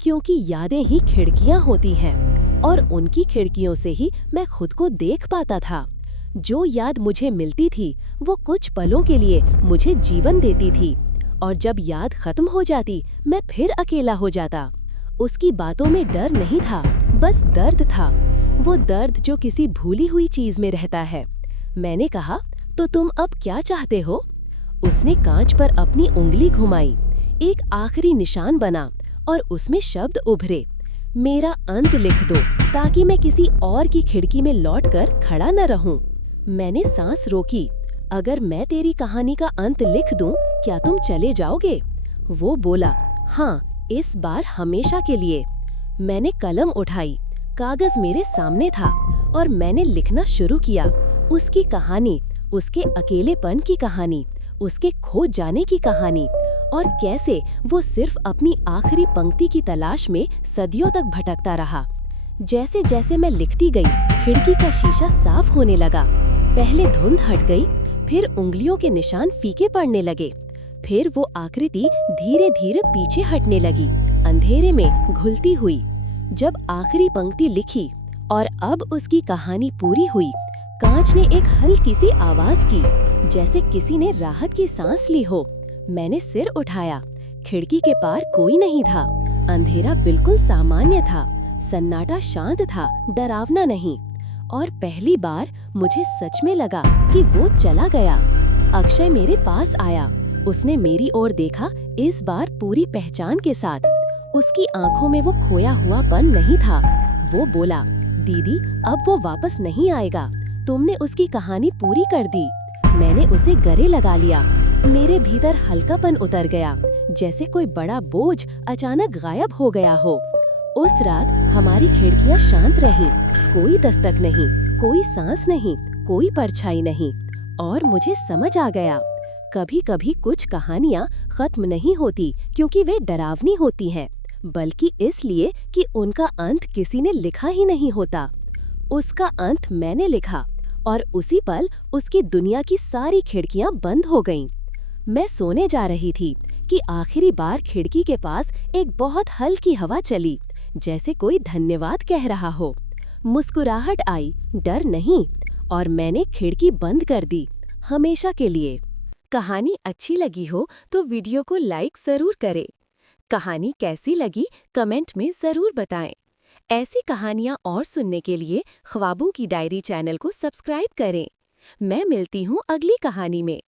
क्योंकि यादें ही खिड़कियां होती हैं, और उनकी खिड़कियों से ही मैं खुद को देख पाता था। जो याद मुझे मिलती थी वो कुछ पलों के लिए मुझे जीवन देती थी, और जब याद खत्म हो जाती मैं फिर अकेला हो जाता। उसकी बातों में डर नहीं था, बस दर्द था, वो दर्द जो किसी भूली हुई चीज में रहता है। मैंने कहा, तो तुम अब क्या चाहते हो? उसने कांच पर अपनी उंगली घुमाई, एक आखिरी निशान बना और उसमें शब्द उभरे, मेरा अंत लिख दो ताकि मैं किसी और की खिड़की में लौटकर खड़ा न रहूं। मैंने सांस रोकी, अगर मैं तेरी कहानी का अंत लिख दूं, क्या तुम चले जाओगे? वो बोला, हाँ, इस बार हमेशा के लिए। मैंने कलम उठाई, कागज मेरे सामने था, और मैंने लिखना शुरू किया। उसकी कहानी, उसके अकेलेपन की कहानी, उसके खो जाने की कहानी, और कैसे वो सिर्फ अपनी आखिरी पंक्ति की तलाश में सदियों तक भटकता रहा। जैसे जैसे मैं लिखती गई, खिड़की का शीशा साफ होने लगा। पहले धुंध हट गई, फिर उंगलियों के निशान फीके पड़ने लगे, फिर वो आकृति धीरे धीरे पीछे हटने लगी, अंधेरे में घुलती हुई। जब आखिरी पंक्ति लिखी और अब उसकी कहानी पूरी हुई, कांच ने एक हल्की सी आवाज की, जैसे किसी ने राहत की सांस ली हो। मैंने सिर उठाया, खिड़की के पार कोई नहीं था, अंधेरा बिल्कुल सामान्य था, सन्नाटा शांत था, डरावना नहीं। और पहली बार मुझे सच में लगा कि वो चला गया। अक्षय मेरे पास आया, उसने मेरी ओर देखा, इस बार पूरी पहचान के साथ। उसकी आंखों में वो खोया हुआपन नहीं था। वो बोला, दीदी, अब वो वापस नहीं आएगा, तुमने उसकी कहानी पूरी कर दी। मैंने उसे गले लगा लिया, मेरे भीतर हल्कापन उतर गया, जैसे कोई बड़ा बोझ अचानक गायब हो गया हो। उस रात हमारी खिड़कियां शांत रहीं, कोई दस्तक नहीं, कोई सांस नहीं, कोई परछाई नहीं। और मुझे समझ आ गया, कभी कभी कुछ कहानियां खत्म नहीं होती क्योंकि वे डरावनी होती हैं, बल्कि इसलिए कि उनका अंत किसी ने लिखा ही नहीं होता। उसका अंत मैंने लिखा, और उसी पल उसकी दुनिया की सारी खिड़कियां बंद हो गईं। मैं सोने जा रही थी कि आखिरी बार खिड़की के पास एक बहुत हल्की हवा चली, जैसे कोई धन्यवाद कह रहा हो। मुस्कुराहट आई, डर नहीं, और मैंने खिड़की बंद कर दी, हमेशा के लिए। कहानी अच्छी लगी हो तो वीडियो को लाइक जरूर करें। कहानी कैसी लगी कमेंट में ज़रूर बताएं। ऐसी कहानियाँ और सुनने के लिए ख्वाबों की डायरी चैनल को सब्सक्राइब करें। मैं मिलती हूँ अगली कहानी में।